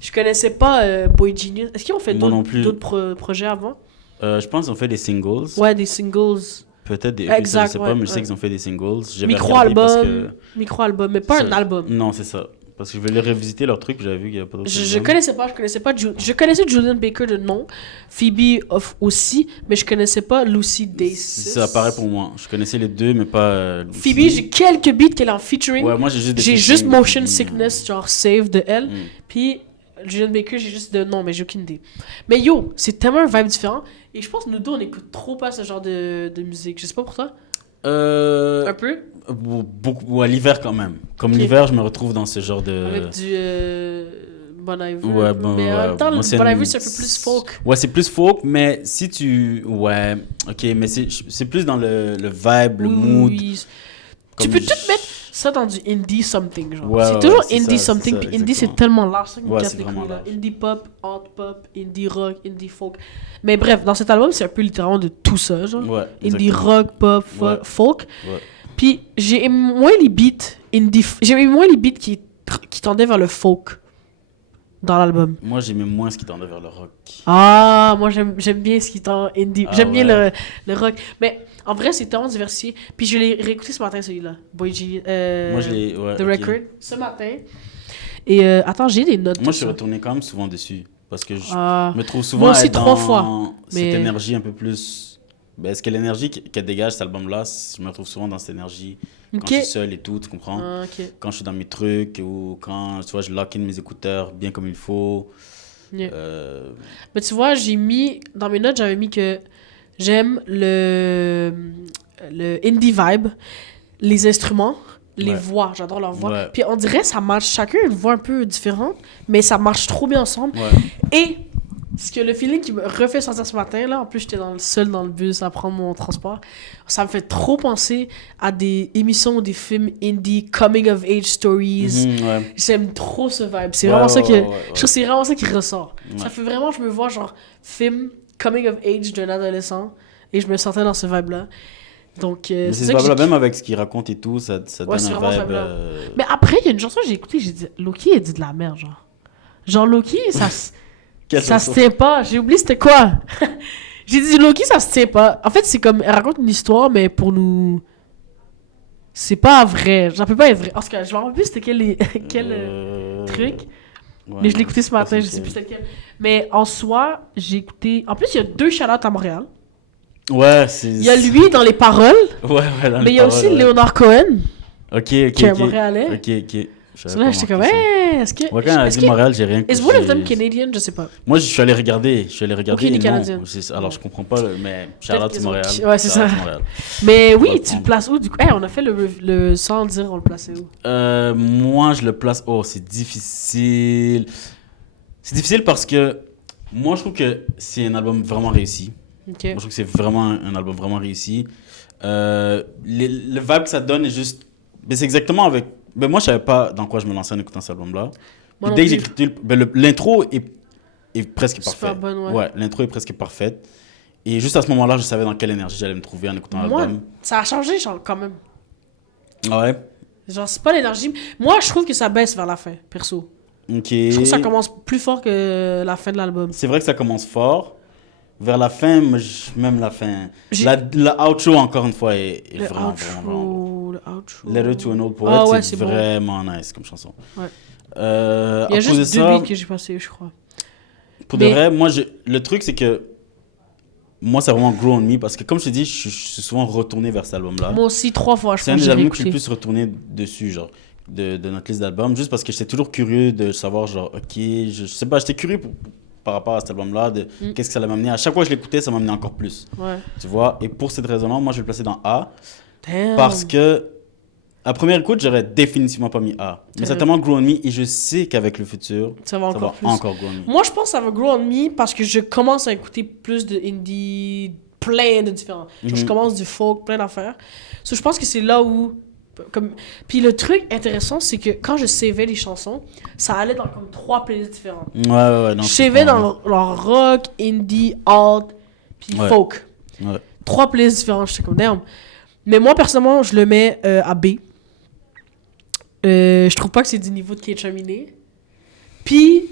je connaissais pas Boy Genius. Est-ce qu'ils ont fait Moi non plus. d'autres projets avant? Je pense qu'ils ont fait des singles. Ouais, des singles. Peut-être des Exact, je sais ouais, pas, mais je sais ouais. qu'ils ont fait des singles. J'avais regardé parce Micro-album. que... Micro-album, mais pas Ça- un album. Non, c'est ça. Parce que je voulais revisiter leur truc, j'avais vu qu'il y a pas d'autres Je albums. connaissais pas. Je connaissais Julian Baker de nom, Phoebe aussi, mais je connaissais pas Lucy Days. Ça apparaît pour moi. Je connaissais les deux, mais pas... Lucy. Phoebe, j'ai quelques beats qu'elle est en featuring. Ouais, moi j'ai juste des J'ai featuring juste de Motion Phoebe. Sickness, genre Save de elle. Mm. Puis Julian Baker, j'ai juste de nom, mais j'ai aucune idée. Mais yo, c'est tellement un vibe différent. Et je pense que nous deux, on écoute trop pas ce genre de musique. Je sais pas pour toi. Un peu. Beaucoup, à l'hiver quand même. Comme Ok. l'hiver, je me retrouve dans ce genre de... Avec du Bon Iver. Ouais, bon, mais en ouais. même temps, Moi, le c'est Bon une- Iver, c'est un peu plus folk. Ouais, c'est plus folk, mais si tu... Ouais, ok, mais c'est plus dans le vibe, le Oui, mood. oui. Tu Comme peux je- tout mettre ça dans du indie something, genre. Ouais, c'est ouais, toujours c'est indie ça, something, c'est ça, puis indie, c'est exactement. tellement large, ça, une Ouais, c'est catégorie, vraiment là. large. Indie pop, art pop, indie rock, indie folk. Mais bref, dans cet album, c'est un peu littéralement de tout ça, genre. Ouais, Indie exactement. rock, pop, Ouais. folk. Ouais. Puis j'ai aimé moins les beats j'ai aimé moins les beats qui tendaient vers le folk dans l'album. Moi, j'aimais moins ce qui tendait vers le rock. Ah, moi j'aime bien ce qui tend indie. Ah J'aime bien ouais. le rock. Mais en vrai, c'est tellement diversifié. Puis je l'ai réécouté ce matin, celui-là. Boy Genius. Moi, je l'ai... Ouais, The ok. Record, ce matin. Et attends, j'ai des notes. Moi, je suis dessus. retourné quand même souvent dessus. Parce que je Ah, me trouve souvent moi aussi, être 3 dans fois. cette Mais- énergie un peu plus... Ben, est-ce que l'énergie qu'elle dégage, cet album-là, je me retrouve souvent dans cette énergie quand ok. je suis seul et tout, tu comprends? Ah, ok. Quand je suis dans mes trucs ou quand, tu vois, je lock in mes écouteurs bien comme il faut. Yeah. Euh, Mais tu vois, j'ai mis, dans mes notes, j'avais mis que j'aime le indie vibe, les instruments, les Ouais. voix, j'adore leurs voix. Ouais. Puis on dirait ça marche, chacun a une voix un peu différente, mais ça marche trop bien ensemble. ouais. Et ce que le feeling qui me refait sentir ce matin, là, en plus j'étais seul dans le bus à prendre mon transport, ça me fait trop penser à des émissions ou des films indie, coming of age stories. Mhm, ouais. J'aime trop ce vibe. C'est Ouais, vraiment ouais, ça que. ouais, ouais, ouais. Je trouve que c'est vraiment ça qui ressort. Ça Ouais. fait vraiment, je me vois genre film coming of age d'un adolescent et je me sentais dans ce vibe-là. Donc, Mais c'est ça ce que vibe-là, j'ai- même avec ce qu'il raconte et tout, ça Ouais, donne c'est un vraiment ce vibe. vibe-là. Mais après, il y a une chanson que j'ai écoutée, j'ai dit Loki, elle dit de la merde, genre. Genre, Loki, Quelle ça se chanson? tient pas. J'ai oublié c'était quoi. J'ai dit Loki, ça se tient pas. En fait, c'est comme, elle raconte une histoire, mais pour nous. C'est pas vrai. Ça peut pas être vrai. En tout cas, je me rappelle plus c'était quel truc. Ouais, Mais je l'ai non, écouté ce pas matin, je sais plus c'était lequel. Mais en soi, j'ai écouté. En plus, il y a 2 shout-outs à Montréal. Ouais, c'est. Il y a lui dans les paroles, Ouais, dans mais les il y a paroles, aussi ouais. Léonard Cohen, Ok, qui est un ok. Montréalais. Ok, ok. So là, j'étais comme, est-ce que. Ouais, quand elle a est-ce dit que- Montréal, j'ai rien Is one of them j'ai- Canadian? Je sais pas. Moi, je suis allé regarder. Ok, il est et non. canadien. Alors, je comprends pas, mais Peut-être Charlotte qu'ils ont- Montréal. Ouais, c'est ça. Shout-out Montréal. Mais On va oui, le tu le prendre. places où du coup? On a fait le sans le dire, on le plaçait où? Moi, je le place. Oh, c'est difficile. C'est difficile parce que moi, je trouve que c'est un album vraiment réussi. Ok. Moi, je trouve que c'est vraiment un album vraiment réussi. Le vibe que ça donne est juste. Mais c'est exactement avec. Ben, moi, je savais pas dans quoi je me lançais en écoutant cet album-là. Moi Et non dès que j'ai plus. écouté. L'intro est presque Super parfaite. bonne, ouais. Ouais, l'intro est presque parfaite. Et juste à ce moment-là, je savais dans quelle énergie j'allais me trouver en écoutant Moi, l'album. ça a changé, genre, quand même. Ah ouais? Genre, c'est pas l'énergie. Moi, je trouve que ça baisse vers la fin, perso. Ok. Je trouve que ça commence plus fort que la fin de l'album. C'est vrai que ça commence fort. Vers la fin, même la fin. J'ai- La outro, encore une fois, est Le vraiment, vraiment, vraiment bon. outro, le outro. Letter to an Old Poet, Ah ouais, c'est c'est bon. vraiment nice comme chanson. Ouais. Il y À a cause de juste 2 ça, beats que j'ai passé, je crois. pour Mais- de vrai, moi, le truc, c'est que moi, ça a vraiment grow on me parce que, comme je te dis, je suis souvent retourné vers cet album-là. Moi aussi, 3 fois, je C'est un pense que des j'ai albums que je suis le réécouté. plus retourné dessus, genre. de notre liste d'albums, juste parce que j'étais toujours curieux de savoir, genre, ok, je sais pas, j'étais curieux par rapport à cet album-là, de qu'est-ce que ça allait m'amener. À chaque fois que je l'écoutais, ça m'amenait encore plus. Ouais. Tu vois? Et pour cette raison-là, moi, je vais le placer dans A. Damn. Parce que, à première écoute, j'aurais définitivement pas mis A. Mais ça a tellement grow on me, et je sais qu'avec le futur, ça va encore plus. encore grow on me. Moi, je pense que ça va grow on me parce que je commence à écouter plus de indie, plein de différents. Genre, je commence du folk, plein d'affaires. So, je pense que c'est là où... Puis le truc intéressant, c'est que quand je savais les chansons, ça allait dans comme 3 playlists différentes. Ouais. Je savais dans le rock, indie, alt, puis folk. Ouais. 3 playlists différentes, j'étais comme damn. Mais moi, personnellement, je le mets à B. Je trouve pas que c'est du niveau de K-Chaminé. Puis,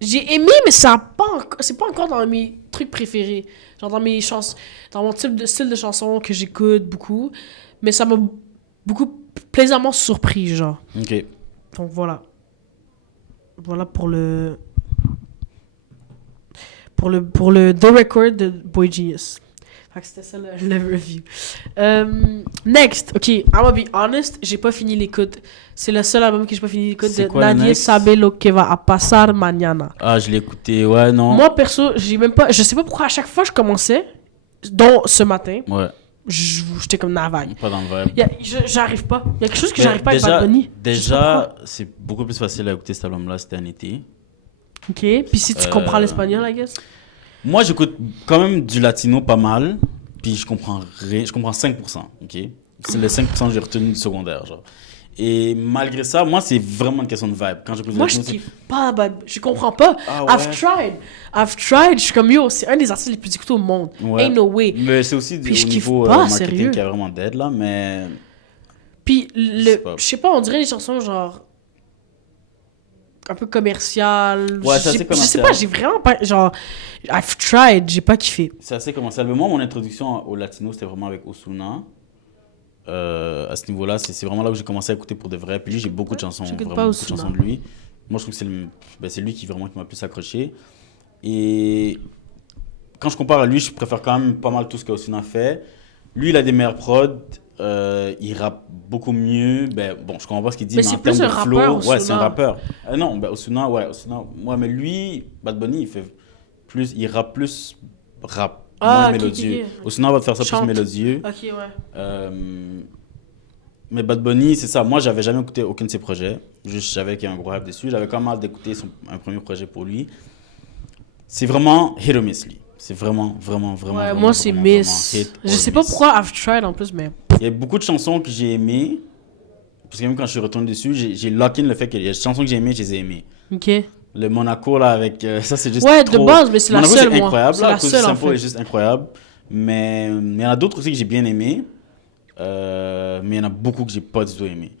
j'ai aimé, mais c'est pas encore dans mes trucs préférés. Genre dans mes chansons, dans mon style de chanson que j'écoute beaucoup. Mais ça m'a beaucoup plaisamment surpris, genre. Ok. Donc voilà. Voilà pour le The Record de Boy Genius. Fait que c'était ça le review. Next, ok, I'm gonna be honest, j'ai pas fini l'écoute. C'est le seul album que j'ai pas fini l'écoute de Nadie Sabe Lo Que Va A Pasar Mañana. Ah, je l'ai écouté, ouais, non. Moi, perso, je sais pas pourquoi à chaque fois je commençais, dont ce matin, Ouais. J'étais comme dans la vague. Pas dans le vibe. J'arrive pas. Il y a quelque chose que j'arrive pas avec Bad Bunny. Déjà, c'est beaucoup plus facile à écouter cet album-là, c'était un été. Ok, puis si tu comprends l'espagnol, I guess. Moi, j'écoute quand même du latino pas mal, puis je comprends 5%, ok? C'est les 5% que j'ai retenu du secondaire, genre. Et malgré ça, moi, c'est vraiment une question de vibe. Quand j'écoute du latino, je kiffe pas Bad Bunny. Je comprends pas. Ah ouais. I've tried. Je suis comme, yo, c'est un des artistes les plus écoutés au monde. Ouais. Ain't no way. Mais c'est aussi Puis au niveau marketing qui est vraiment dead, là, mais... Puis, je sais pas, on dirait les chansons, genre... un peu commercial. Ouais, c'est assez commercial. Je sais pas, j'ai vraiment pas... Genre, I've tried, j'ai pas kiffé. C'est assez commercial. Mais moi, mon introduction au latino, c'était vraiment avec Ozuna. À ce niveau-là, c'est vraiment là où j'ai commencé à écouter pour de vrai. Puis lui, j'ai beaucoup de chansons, vraiment beaucoup de chansons de lui. Moi, je trouve que c'est lui qui m'a plus accroché. Et quand je compare à lui, je préfère quand même pas mal tout ce qu'Ozuna fait. Lui, il a des meilleures prods. Il rappe beaucoup mieux. Bon, je comprends pas ce qu'il dit, mais en termes de flow, ouais, c'est un rappeur. Non, Ozuna, mais lui, Bad Bunny, il rappe plus rap. Moins mélodieux. Ozuna va te faire ça plus mélodieux. Ok, ouais. Mais Bad Bunny, c'est ça. Moi, j'avais jamais écouté aucun de ses projets. Juste, je savais qu'il y a un gros rap dessus. J'avais quand même hâte d'écouter un premier projet pour lui. C'est vraiment hit or miss, lui. C'est vraiment. Ouais, moi, c'est miss. Je sais pas pourquoi I've tried en plus, mais. Il y a beaucoup de chansons que j'ai aimées. Parce que même quand je suis retourné dessus, j'ai lock in le fait qu'il y a des chansons que j'ai aimées, je les ai aimées. Ok. Le Monaco, là, avec. Ça, c'est juste. Ouais, trop... de base, mais c'est la seule, c'est incroyable, moi. C'est la seule, en fait. est juste incroyable. Mais il y en a d'autres aussi que j'ai bien aimées. Mais il y en a beaucoup que j'ai pas du tout aimé.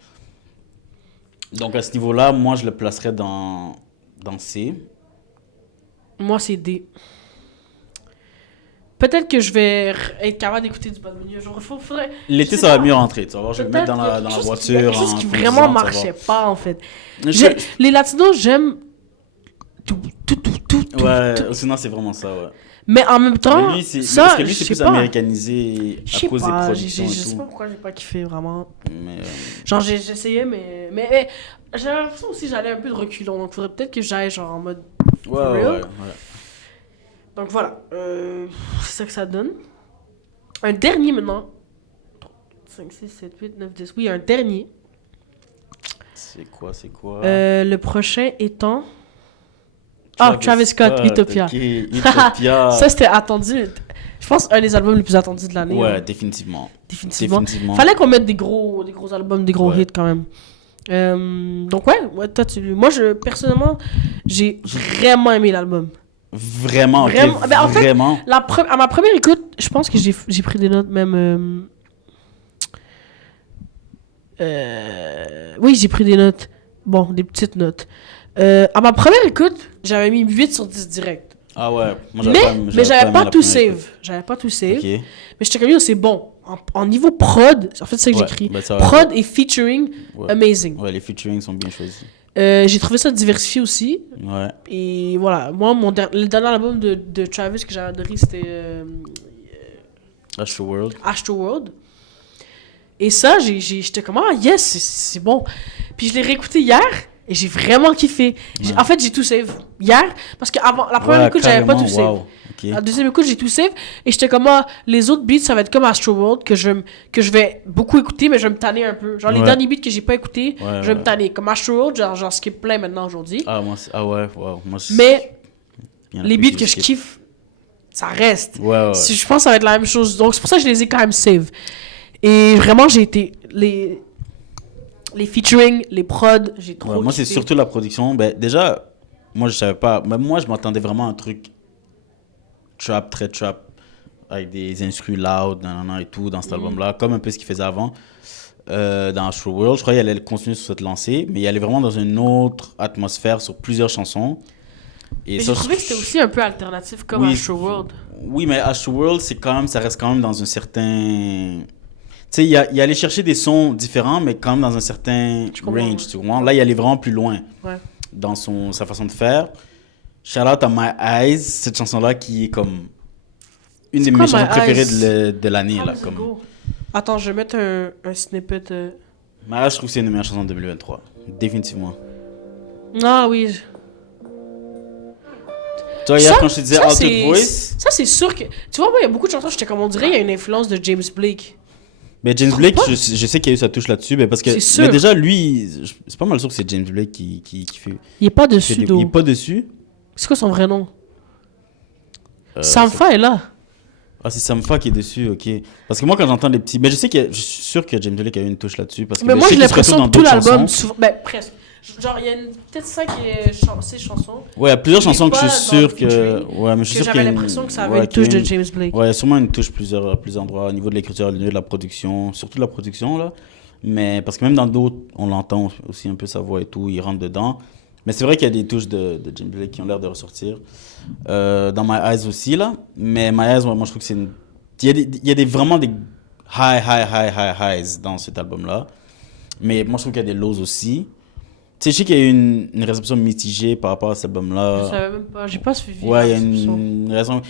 Donc à ce niveau-là, moi je le placerais dans C. Moi c'est D. Peut-être que je vais être capable d'écouter du Bad Bunny. L'été ça va mieux rentrer. Tu vas voir, je vais le mettre dans la voiture. Il y a quelque chose qui vraiment marchait pas en fait. Les latinos, j'aime tout. Ouais, sinon c'est vraiment ça, ouais. Mais en même temps, parce que lui, c'est plus américanisé à cause des productions et tout. Je sais pas pourquoi j'ai pas kiffé, vraiment. Mais genre, j'essayais, mais j'avais l'impression aussi que j'allais un peu de reculons. Donc, faudrait peut-être que j'aille genre en mode... Ouais. Donc, voilà. C'est ça que ça donne. Un dernier, maintenant. 5, 6, 7, 8, 9, 10. Oui, un dernier. C'est quoi? Le prochain étant... Travis Scott, Utopia. Okay. Utopia. Ça, c'était attendu. Je pense un des albums les plus attendus de l'année. Ouais, définitivement. Fallait qu'on mette des gros albums, des gros hits quand même. Donc ouais, toi, moi, personnellement, j'ai vraiment aimé l'album. Vraiment. Ben, en fait, vraiment. À ma première écoute, je pense que j'ai pris des notes même... Oui, j'ai pris des notes. Bon, des petites notes. À ma première écoute, j'avais mis 8 sur 10 direct. Ah ouais. Moi, mais j'avais pas tout save. Okay. Mais j'étais comme, c'est bon. En niveau prod, en fait, c'est ça que j'écris. Prod et featuring, amazing. Ouais, les featuring sont bien choisis. J'ai trouvé ça diversifié aussi. Ouais. Et voilà. Moi, le dernier album de Travis que j'avais adoré, c'était... Astroworld. Astroworld. Et ça, j'étais comme, ah yes, c'est bon. Puis je l'ai réécouté hier et j'ai vraiment kiffé. En fait, j'ai tout save hier parce que avant la première écoute, j'avais pas tout save. Wow. Okay. La deuxième écoute, j'ai tout save et j'étais comme, ah, les autres beats, ça va être comme Astroworld que je vais beaucoup écouter, mais je vais me tanner un peu. Genre, les derniers beats que j'ai pas écoutés, je vais me tanner. Comme Astroworld, j'en skip plein maintenant aujourd'hui. Ouais, wow. Mais les beats que je kiffe, ça reste. Ouais. Je pense que ça va être la même chose. Donc, c'est pour ça que je les ai quand même save. Et vraiment, j'ai été... Les featuring, les prods, j'ai trop kiffé. Moi, c'est surtout la production. Ben, déjà, moi, je savais pas... Mais moi, je m'attendais vraiment à un truc trap, très trap, avec des instrus loud, et tout, dans cet album-là, comme un peu ce qu'il faisait avant. Dans Astroworld, je croyais qu'il allait continuer sur cette lancée, mais il allait vraiment dans une autre atmosphère sur plusieurs chansons. Et mais ça, j'ai trouvé que c'était aussi un peu alternatif comme Astroworld. Oui, mais Astroworld, ça reste quand même dans un certain... Tu sais, il allait chercher des sons différents, mais quand même dans un certain range, tu vois. Là, il allait vraiment plus loin dans sa façon de faire. Shout out à My Eyes, cette chanson-là qui est comme une de mes chansons préférées de l'année. Là, comme... Attends, je vais mettre un snippet. My Eyes, je trouve que c'est une des meilleures chansons de 2023. Définitivement. Ah oui. Tu vois, hier, quand je te disais Altered Voice... Ça, c'est sûr que... Tu vois, moi, il y a beaucoup de chansons, j'étais comme, on dirait, il y a une influence de James Blake. Mais James Blake, je sais qu'il y a eu sa touche là-dessus, mais parce que... Mais déjà, lui, c'est pas mal sûr que c'est James Blake qui fait... Il est pas dessus, Il est pas dessus? C'est quoi son vrai nom? Sampha est là. Ah, c'est Sampha qui est dessus, ok. Parce que moi, quand j'entends les petits... Mais je suis sûr que James Blake a eu une touche là-dessus. Parce que mais moi, j'ai l'impression que tout l'album... Ben, presque. Genre, il y a peut-être 5 chansons. Ouais, il y a plusieurs chansons que je suis sûr que... Ouais, mais je suis sûr j'avais l'impression que ça avait une touche de James Blake. Ouais, il y a sûrement une touche à plusieurs endroits, au niveau de l'écriture, au niveau de la production, surtout de la production, là. Mais parce que même dans d'autres, on l'entend aussi un peu sa voix et tout, il rentre dedans. Mais c'est vrai qu'il y a des touches de James Blake qui ont l'air de ressortir. Dans My Eyes aussi, là. Mais My Eyes, moi, je trouve que c'est une... Il y a vraiment des highs dans cet album-là. Mais moi, je trouve qu'il y a des lows aussi. Tu sais, je sais qu'il y a eu une réception mitigée par rapport à cet album-là. Je savais même pas, j'ai pas suivi. Ouais, il y a une réaction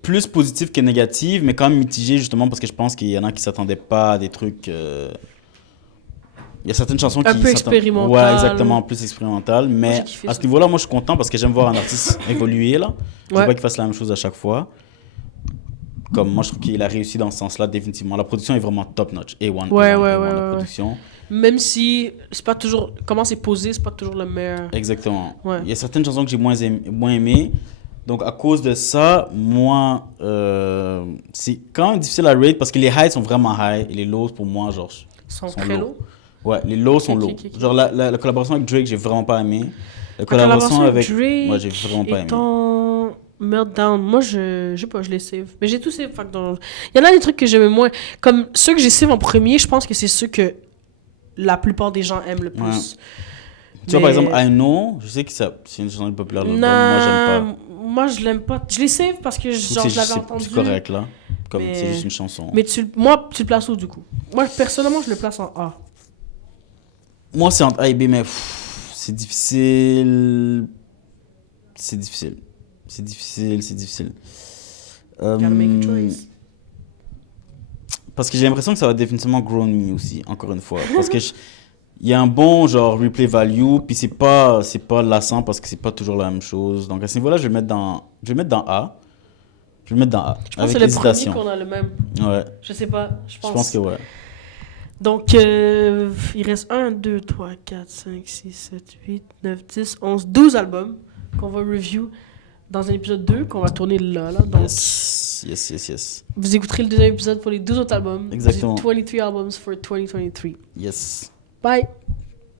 plus positive que négative, mais quand même mitigée, justement, parce que je pense qu'il y en a qui s'attendaient pas à des trucs... Il y a certaines chansons qui... Un peu expérimentales. Ouais, exactement, plus expérimentales. Mais à ce niveau-là, moi, je suis content parce que j'aime voir un artiste évoluer, là. Je veux pas qu'il fasse la même chose à chaque fois. Comme moi, je trouve qu'il a réussi dans ce sens-là, définitivement. La production est vraiment top-notch. A1, la production. Même si c'est pas toujours... Comment c'est posé, c'est pas toujours le meilleur. Exactement. Ouais. Il y a certaines chansons que j'ai moins aimées. Donc, à cause de ça, moi, c'est quand même difficile à rate parce que les highs sont vraiment high et les lows, pour moi, genre... sont très low. Ouais, les lows sont low. Genre, la collaboration avec Drake, j'ai vraiment pas aimé. La collaboration avec Drake, moi, j'ai vraiment pas aimé. Meltdown, moi je sais pas, je les save. Mais j'ai tout save. Il y en a des trucs que j'aime moins. Comme ceux que j'ai save en premier, je pense que c'est ceux que la plupart des gens aiment le plus. Ouais. Tu vois, par exemple, I Know, je sais que c'est une chanson populaire. Moi, j'aime pas. Moi, je l'aime pas. Je les save parce que genre, je l'avais entendu. C'est correct, là. Comme c'est juste une chanson. Mais moi, tu le places où, du coup? Moi, personnellement, je le place en A. Moi, c'est entre A et B, mais c'est difficile. C'est difficile. Gotta make a choice. Parce que j'ai l'impression que ça va définitivement grow me aussi, encore une fois. Parce que il y a un bon genre replay value, puis c'est pas lassant parce que c'est pas toujours la même chose. Donc à ce niveau-là, je vais le mettre dans A. Je pense que c'est le premier qu'on a le même. Ouais. Je sais pas. Je pense que ouais. Donc, il reste 1, 2, 3, 4, 5, 6, 7, 8, 9, 10, 11, 12 albums qu'on va review dans un épisode 2 qu'on va tourner là. Donc, yes. Vous écouterez le deuxième épisode pour les 12 autres albums. Exactement. 23 albums for 2023. Yes. Bye.